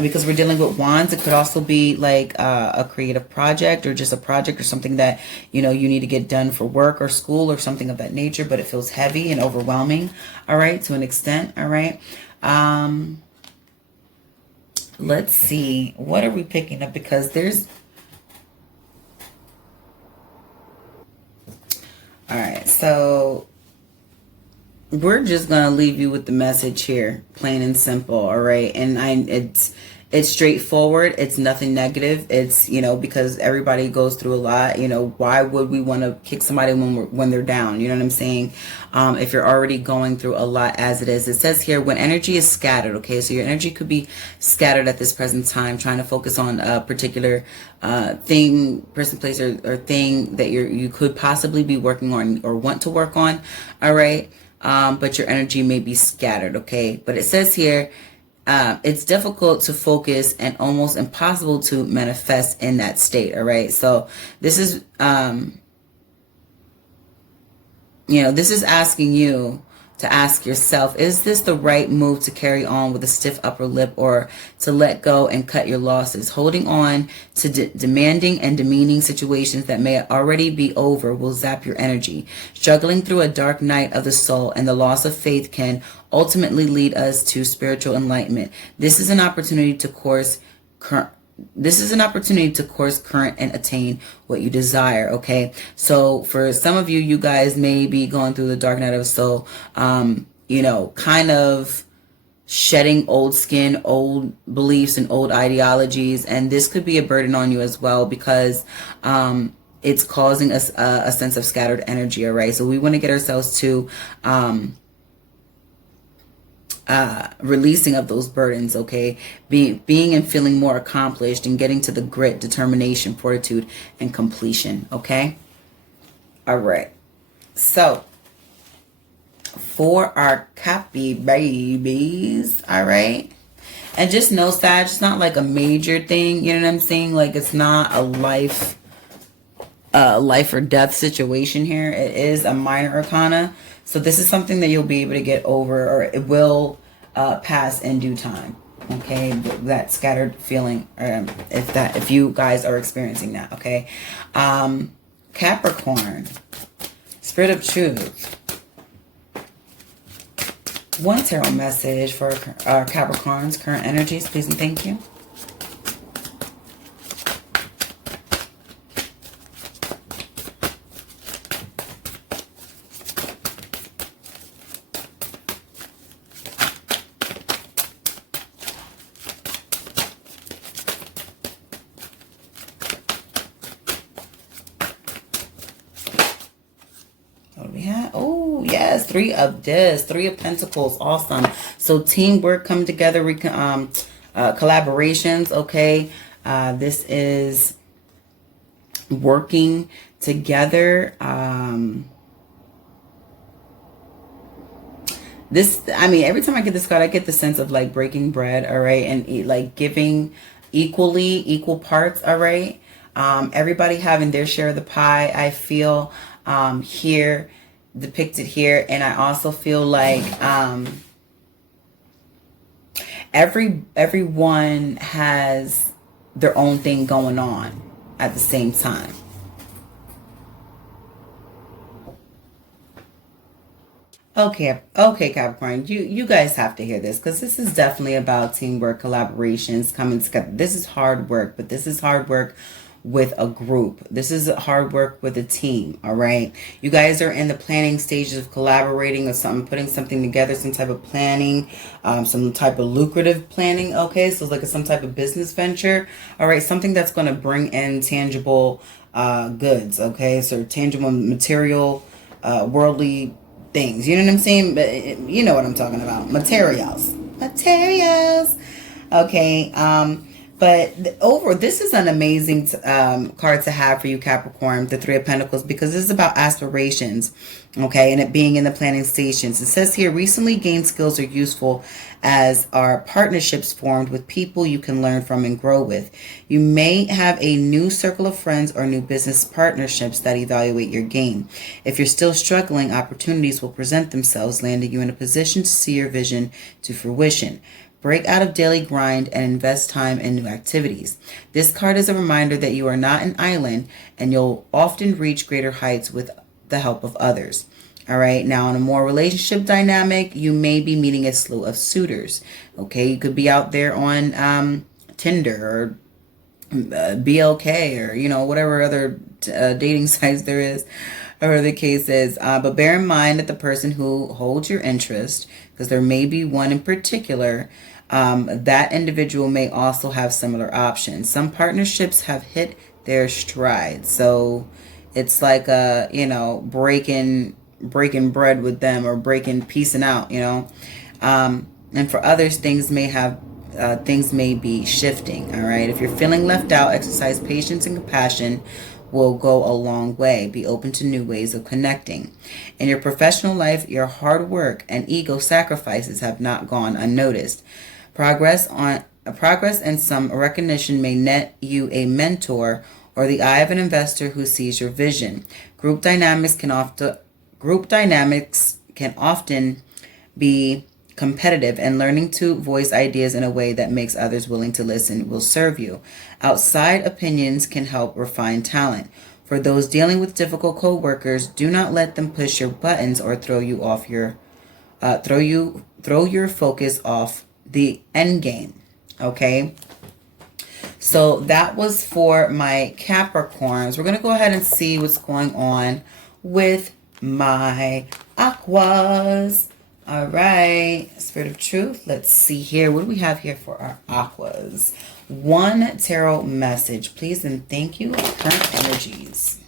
because we're dealing with wands, it could also be like a creative project or just a project or something that, you need to get done for work or school or something of that nature, but it feels heavy and overwhelming, all right, to an extent, all right. Let's see, what are we picking up? Because there's, all right, so we're just going to leave you with the message here, plain and simple, all right? And it's straightforward. It's nothing negative. It's, because everybody goes through a lot, why would we want to kick somebody when they're down? You know what I'm saying? If you're already going through a lot as it is. It says here, when energy is scattered, okay? So your energy could be scattered at this present time, trying to focus on a particular thing, person, place, or thing that you could possibly be working on or want to work on, all right? But your energy may be scattered, okay? But it says here, it's difficult to focus and almost impossible to manifest in that state, all right? So this is, this is asking you to ask yourself, is this the right move to carry on with a stiff upper lip or to let go and cut your losses? Holding on to demanding and demeaning situations that may already be over will zap your energy. Struggling through a dark night of the soul and the loss of faith can ultimately lead us to spiritual enlightenment. This is an opportunity to course current and attain what you desire, okay? So for some of you, you guys may be going through the dark night of the soul, kind of shedding old skin, old beliefs, and old ideologies. And this could be a burden on you as well because it's causing us a sense of scattered energy, all right? So we want to get ourselves to releasing of those burdens, okay? Being and feeling more accomplished and getting to the grit, determination, fortitude, and completion, okay? All right. So, for our Cappy babies, all right? And just know, Sag, it's not like a major thing, you know what I'm saying? Like, it's not a life or death situation here. It is a minor arcana. So this is something that you'll be able to get over, or it will pass in due time. Okay, that scattered feeling, if you guys are experiencing that. Okay, Capricorn, Spirit of Truth. One tarot message for our Capricorn's current energies, please and thank you. Three of Discs, Three of Pentacles, awesome. So teamwork, come together, collaborations, okay? This is working together. this, I mean, every time I get this card, I get the sense of like breaking bread, all right, and like giving equal parts, all right. Everybody having their share of the pie, I feel here, depicted here. And I also feel like everyone has their own thing going on at the same time. Okay, Capricorn, you guys have to hear this, because this is definitely about teamwork, collaborations, coming together. This is hard work, but this is hard work with a group. This is hard work with a team, all right? You guys are in the planning stages of collaborating or something, putting something together, some type of planning, some type of lucrative planning, okay? So it's like some type of business venture, all right? Something that's going to bring in tangible goods, okay? So tangible material, worldly things, you know what I'm saying? But you know what I'm talking about. Materials. Okay. But this is an amazing card to have for you, Capricorn, the Three of Pentacles, because this is about aspirations, okay, and it being in the planning stations. It says here, recently gained skills are useful as are partnerships formed with people you can learn from and grow with. You may have a new circle of friends or new business partnerships that evaluate your game. If you're still struggling, opportunities will present themselves, landing you in a position to see your vision to fruition. Break out of daily grind and invest time in new activities. This card is a reminder that you are not an island and you'll often reach greater heights with the help of others. All right. Now, in a more relationship dynamic, you may be meeting a slew of suitors. Okay. You could be out there on Tinder or BLK or, you know, whatever other dating sites there is, or the case is. But bear in mind that the person who holds your interest, because there may be one in particular, that individual may also have similar options. Some partnerships have hit their stride. So it's like, breaking bread with them, or piecing out, you know. And for others, things may be shifting. All right. If you're feeling left out, exercise patience and compassion will go a long way. Be open to new ways of connecting. In your professional life, your hard work and ego sacrifices have not gone unnoticed. Progress and some recognition may net you a mentor or the eye of an investor who sees your vision. Group dynamics can often be competitive, and learning to voice ideas in a way that makes others willing to listen will serve you. Outside opinions can help refine talent. For those dealing with difficult co-workers, do not let them push your buttons or throw your focus off the end game. Okay. So that was for my Capricorns. We're going to go ahead and see what's going on with my Aquas. All right, Spirit of Truth. Let's see here. What do we have here for our Aquas? One tarot message, please, and thank you. Current energies.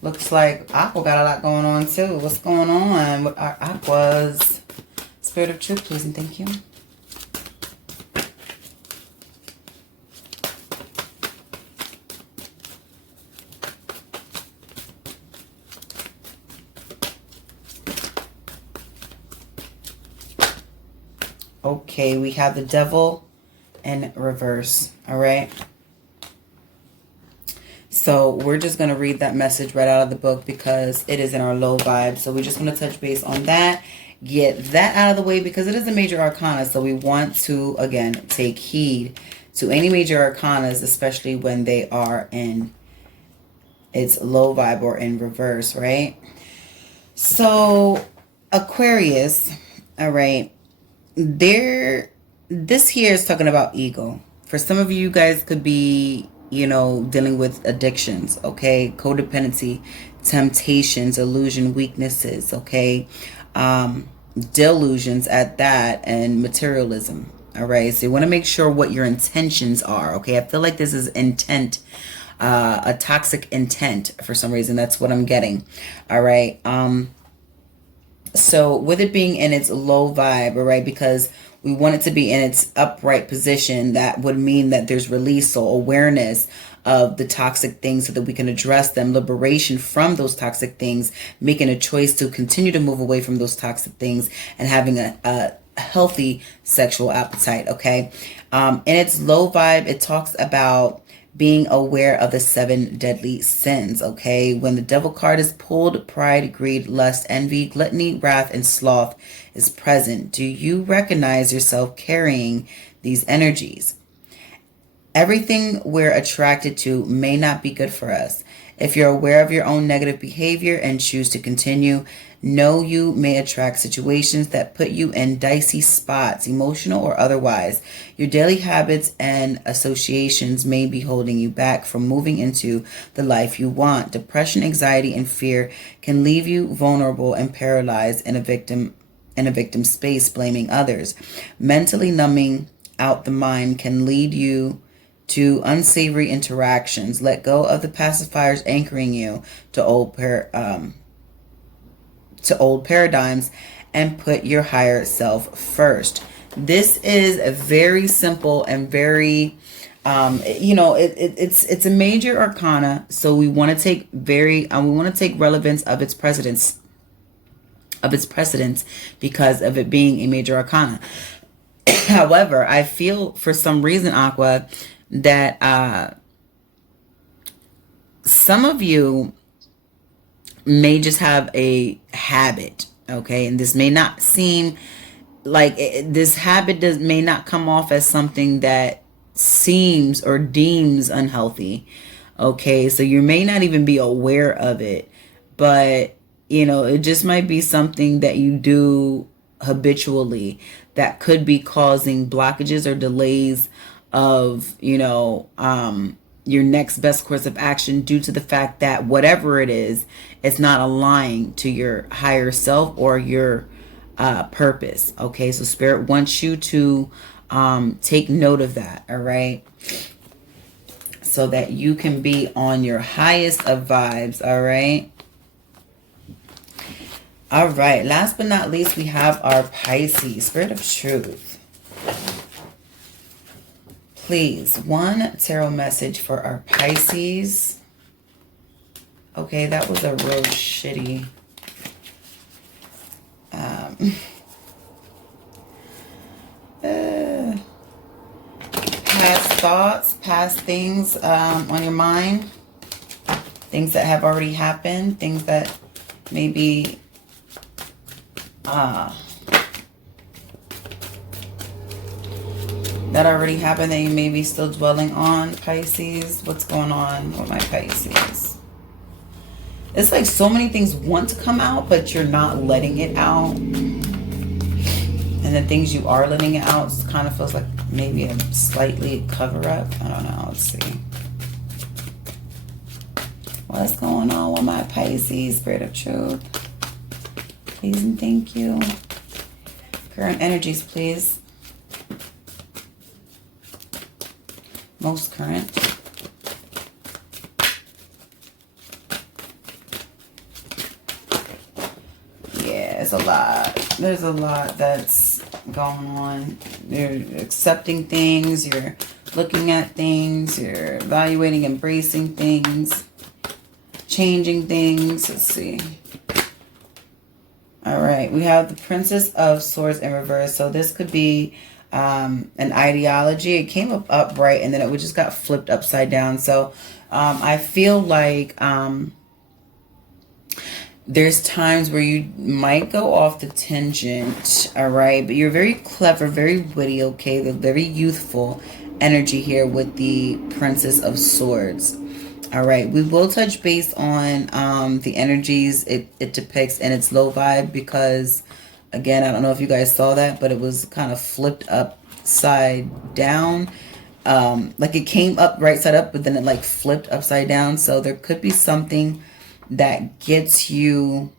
Looks like Aqua got a lot going on too. What's going on with our Aquas? Spirit of Truth, please, and thank you. Okay, we have the Devil in reverse. All right. So we're just going to read that message right out of the book because it is in our low vibe. So we're just going to touch base on that, get that out of the way because it is a major arcana. So we want to, again, take heed to any major arcanas, especially when they are in its low vibe or in reverse, right? So Aquarius, all right, this here is talking about ego. For some of you guys could be, dealing with addictions, okay? Codependency, temptations, illusion, weaknesses, okay? Delusions at that, and materialism, all right? So you want to make sure what your intentions are, okay? I feel like this is intent a toxic intent for some reason. That's what I'm getting. All right. So with it being in its low vibe, all right, because we want it to be in its upright position, that would mean that there's release, so awareness of the toxic things so that we can address them, liberation from those toxic things, making a choice to continue to move away from those toxic things and having a healthy sexual appetite, okay? In its low vibe, it talks about being aware of the 7 deadly sins, okay? When the devil card is pulled, pride, greed, lust, envy, gluttony, wrath, and sloth is present. Do you recognize yourself carrying these energies? Everything we're attracted to may not be good for us. If you're aware of your own negative behavior and choose to continue, know you may attract situations that put you in dicey spots, emotional or otherwise. Your daily habits and associations may be holding you back from moving into the life you want. Depression, anxiety, and fear can leave you vulnerable and paralyzed in a victim space, blaming others. Mentally numbing out the mind can lead you to unsavory interactions. Let go of the pacifiers anchoring you to old paradigms and put your higher self first. This is a very simple and very it's a major arcana, so we want to take relevance of its precedence because of it being a major arcana. However, I feel for some reason, Aqua, that some of you may just have a habit, okay? And this may not seem like this habit may not come off as something that seems or deems unhealthy, okay? So you may not even be aware of it, but it just might be something that you do habitually that could be causing blockages or delays of your next best course of action, due to the fact that whatever it is, it's not aligning to your higher self or your purpose. Okay, so Spirit wants you to take note of that, all right, so that you can be on your highest of vibes. All right. All right, last but not least, we have our Pisces, Spirit of Truth. Please, one tarot message for our Pisces. Okay, that was a real shitty past thoughts, past things on your mind, things that have already happened, things that maybe that already happened that you may be still dwelling on, Pisces. What's going on with my Pisces? It's like so many things want to come out, but you're not letting it out. And the things you are letting it out kind of feels like maybe a slightly cover up. I don't know. Let's see. What's going on with my Pisces, Spirit of Truth? Please and thank you. Current energies, please. Most current. Yeah, it's a lot. There's a lot that's going on. You're accepting things. You're looking at things. You're evaluating, embracing things. Changing things. Let's see. All right. We have the Princess of Swords in reverse. So this could be an ideology. It came up upright and then it just got flipped upside down. So I feel like there's times where you might go off the tangent, all right, but you're very clever, very witty, okay, the very youthful energy here with the Princess of Swords. All right, we will touch base on the energies it depicts in its low vibe, because again, I don't know if you guys saw that, but it was kind of flipped upside down. Like it came up right side up, but then it like flipped upside down. So there could be something that gets you,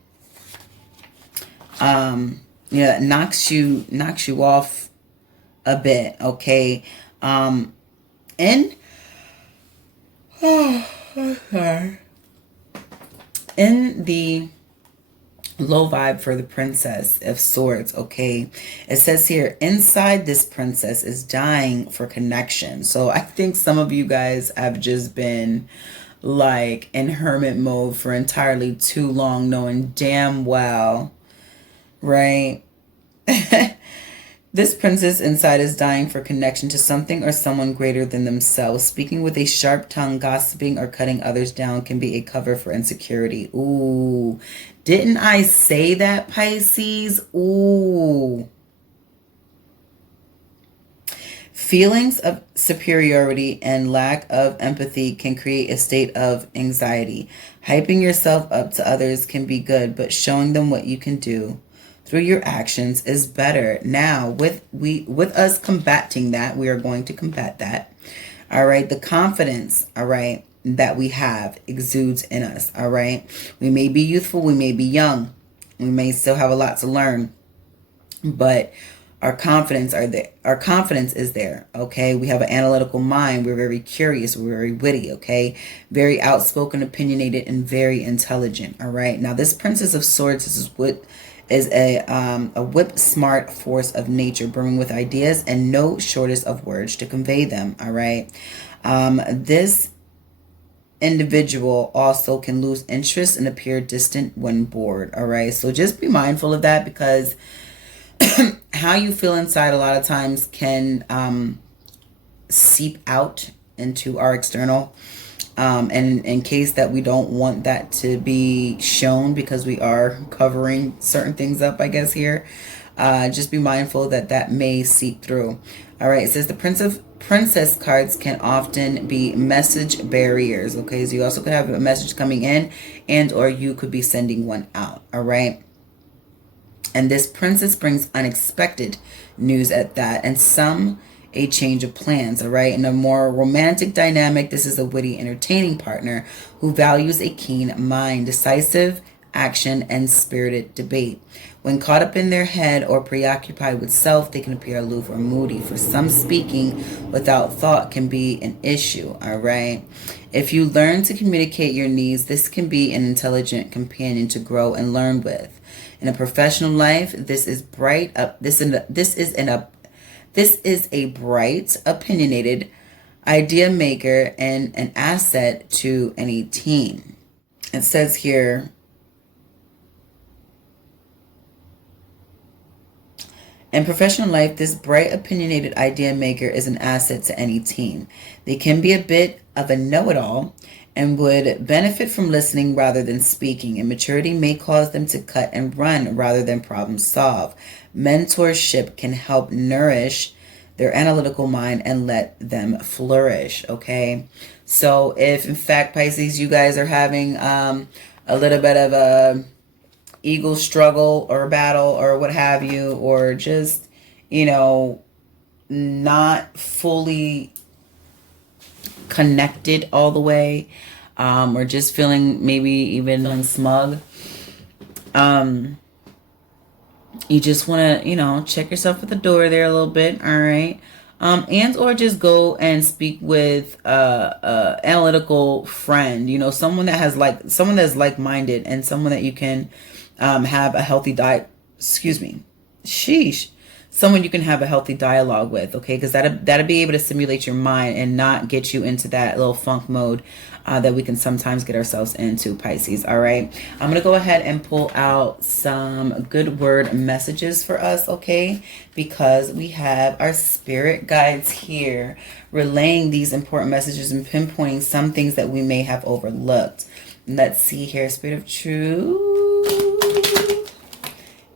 that knocks you off a bit. Okay. And Okay. In the low vibe for the Princess of Swords, okay, it says here, inside this princess is dying for connection. So I think some of you guys have just been like in hermit mode for entirely too long, knowing damn well, right? This princess inside is dying for connection to something or someone greater than themselves. Speaking with a sharp tongue, gossiping, or cutting others down can be a cover for insecurity. Ooh, didn't I say that, Pisces? Ooh. Feelings of superiority and lack of empathy can create a state of anxiety. Hyping yourself up to others can be good, but showing them what you can do through your actions is better. Now, with us combating that, we are going to combat that. All right, the confidence, all right, that we have exudes in us. All right, we may be youthful, we may be young, we may still have a lot to learn, but our confidence are there. Our confidence is there. Okay. We have an analytical mind. We're very curious. We're very witty. Okay. Very outspoken, opinionated, and very intelligent. All right. Now, this Princess of Swords is a whip smart force of nature, brimming with ideas and no shortest of words to convey them. All right. This individual also can lose interest and appear distant when bored. All right. So just be mindful of that, because how you feel inside a lot of times can seep out into our external. And in case that we don't want that to be shown, because we are covering certain things up, I guess, here, just be mindful that that may seep through. All right, it says the princess cards can often be message barriers. Okay, so you also could have a message coming in, and or you could be sending one out. All right. And this princess brings unexpected news at that, and some a change of plans. All right. In a more romantic dynamic, this is a witty, entertaining partner who values a keen mind, decisive action, and spirited debate. When caught up in their head or preoccupied with self, they can appear aloof or moody. For some, speaking without thought can be an issue. All right. If you learn to communicate your needs, this can be an intelligent companion to grow and learn with. In a professional life, this is a bright, opinionated idea maker and an asset to any team. It says here, in professional life, this bright, opinionated idea maker is an asset to any team. They can be a bit of a know-it-all and would benefit from listening rather than speaking. Immaturity may cause them to cut and run rather than problem solve. Mentorship can help nourish their analytical mind and let them flourish. Okay. So if in fact, Pisces, you guys are having a little bit of a ego struggle or battle or what have you, or just, not fully connected all the way, or just feeling, maybe even feeling smug, you just want to, check yourself at the door there a little bit. All right. And or just go and speak with analytical friend, someone that's like-minded, and someone that you can have a healthy someone you can have a healthy dialogue with. Okay, because that'll be able to stimulate your mind and not get you into that little funk mode that we can sometimes get ourselves into, Pisces. All right, I'm gonna go ahead and pull out some good word messages for us, okay, because we have our spirit guides here relaying these important messages and pinpointing some things that we may have overlooked. Let's see here. Spirit of truth,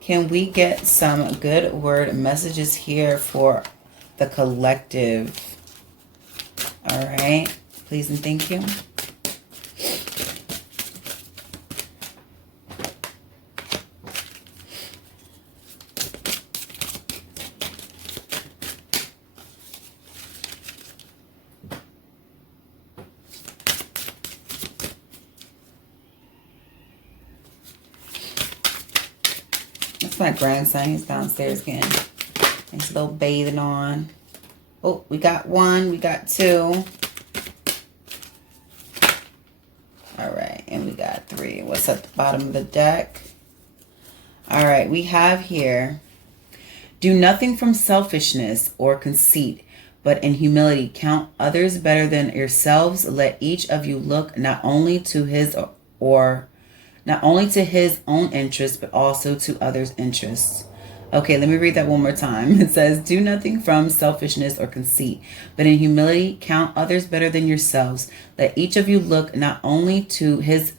can we get some good word messages here for the collective? All right, please and thank you. That's my grandson. He's downstairs getting his little bathing on. Oh, we got one. We got two. we got 3. What's at the bottom of the deck? All right, we have here, do nothing from selfishness or conceit, but in humility count others better than yourselves. Let each of you look not only to his own interests, but also to others' interests. Okay, let me read that one more time. It says, do nothing from selfishness or conceit, but in humility count others better than yourselves. Let each of you look not only to his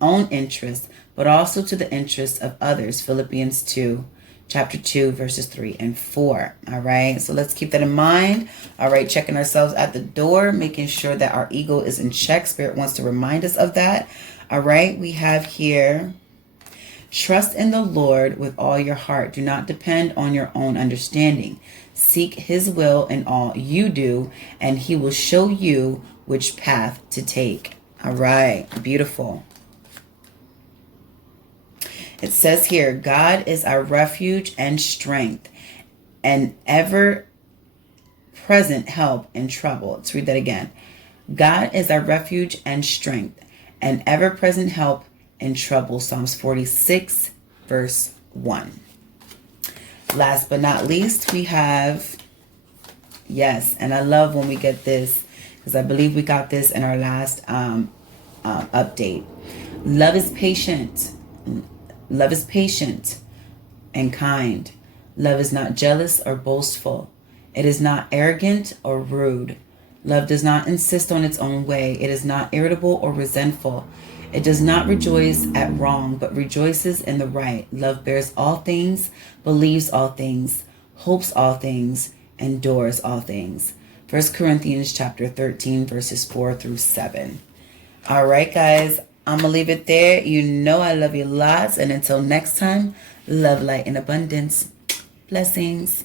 own interests, but also to the interests of others. Philippians 2, chapter 2, verses 3 and 4. All right, so let's keep that in mind. All right, checking ourselves at the door, making sure that our ego is in check. Spirit wants to remind us of that. All right, we have here, trust in the Lord with all your heart. Do not depend on your own understanding. Seek his will in all you do, and he will show you which path to take. All right, beautiful. It says here, God is our refuge and strength, and ever-present help in trouble. Let's read that again. God is our refuge and strength, and ever-present help in trouble. Psalms 46, verse 1. Last but not least, we have, yes, and I love when we get this, because I believe we got this in our last update. Love is patient. Love is patient and kind. Love is not jealous or boastful. It is not arrogant or rude. Love does not insist on its own way. It is not irritable or resentful. It does not rejoice at wrong, but rejoices in the right. Love bears all things, believes all things, hopes all things, endures all things. 1 Corinthians chapter 13, verses 4 through 7. All right, guys. I'm going to leave it there. You know I love you lots. And until next time, love, light, and abundance. Blessings.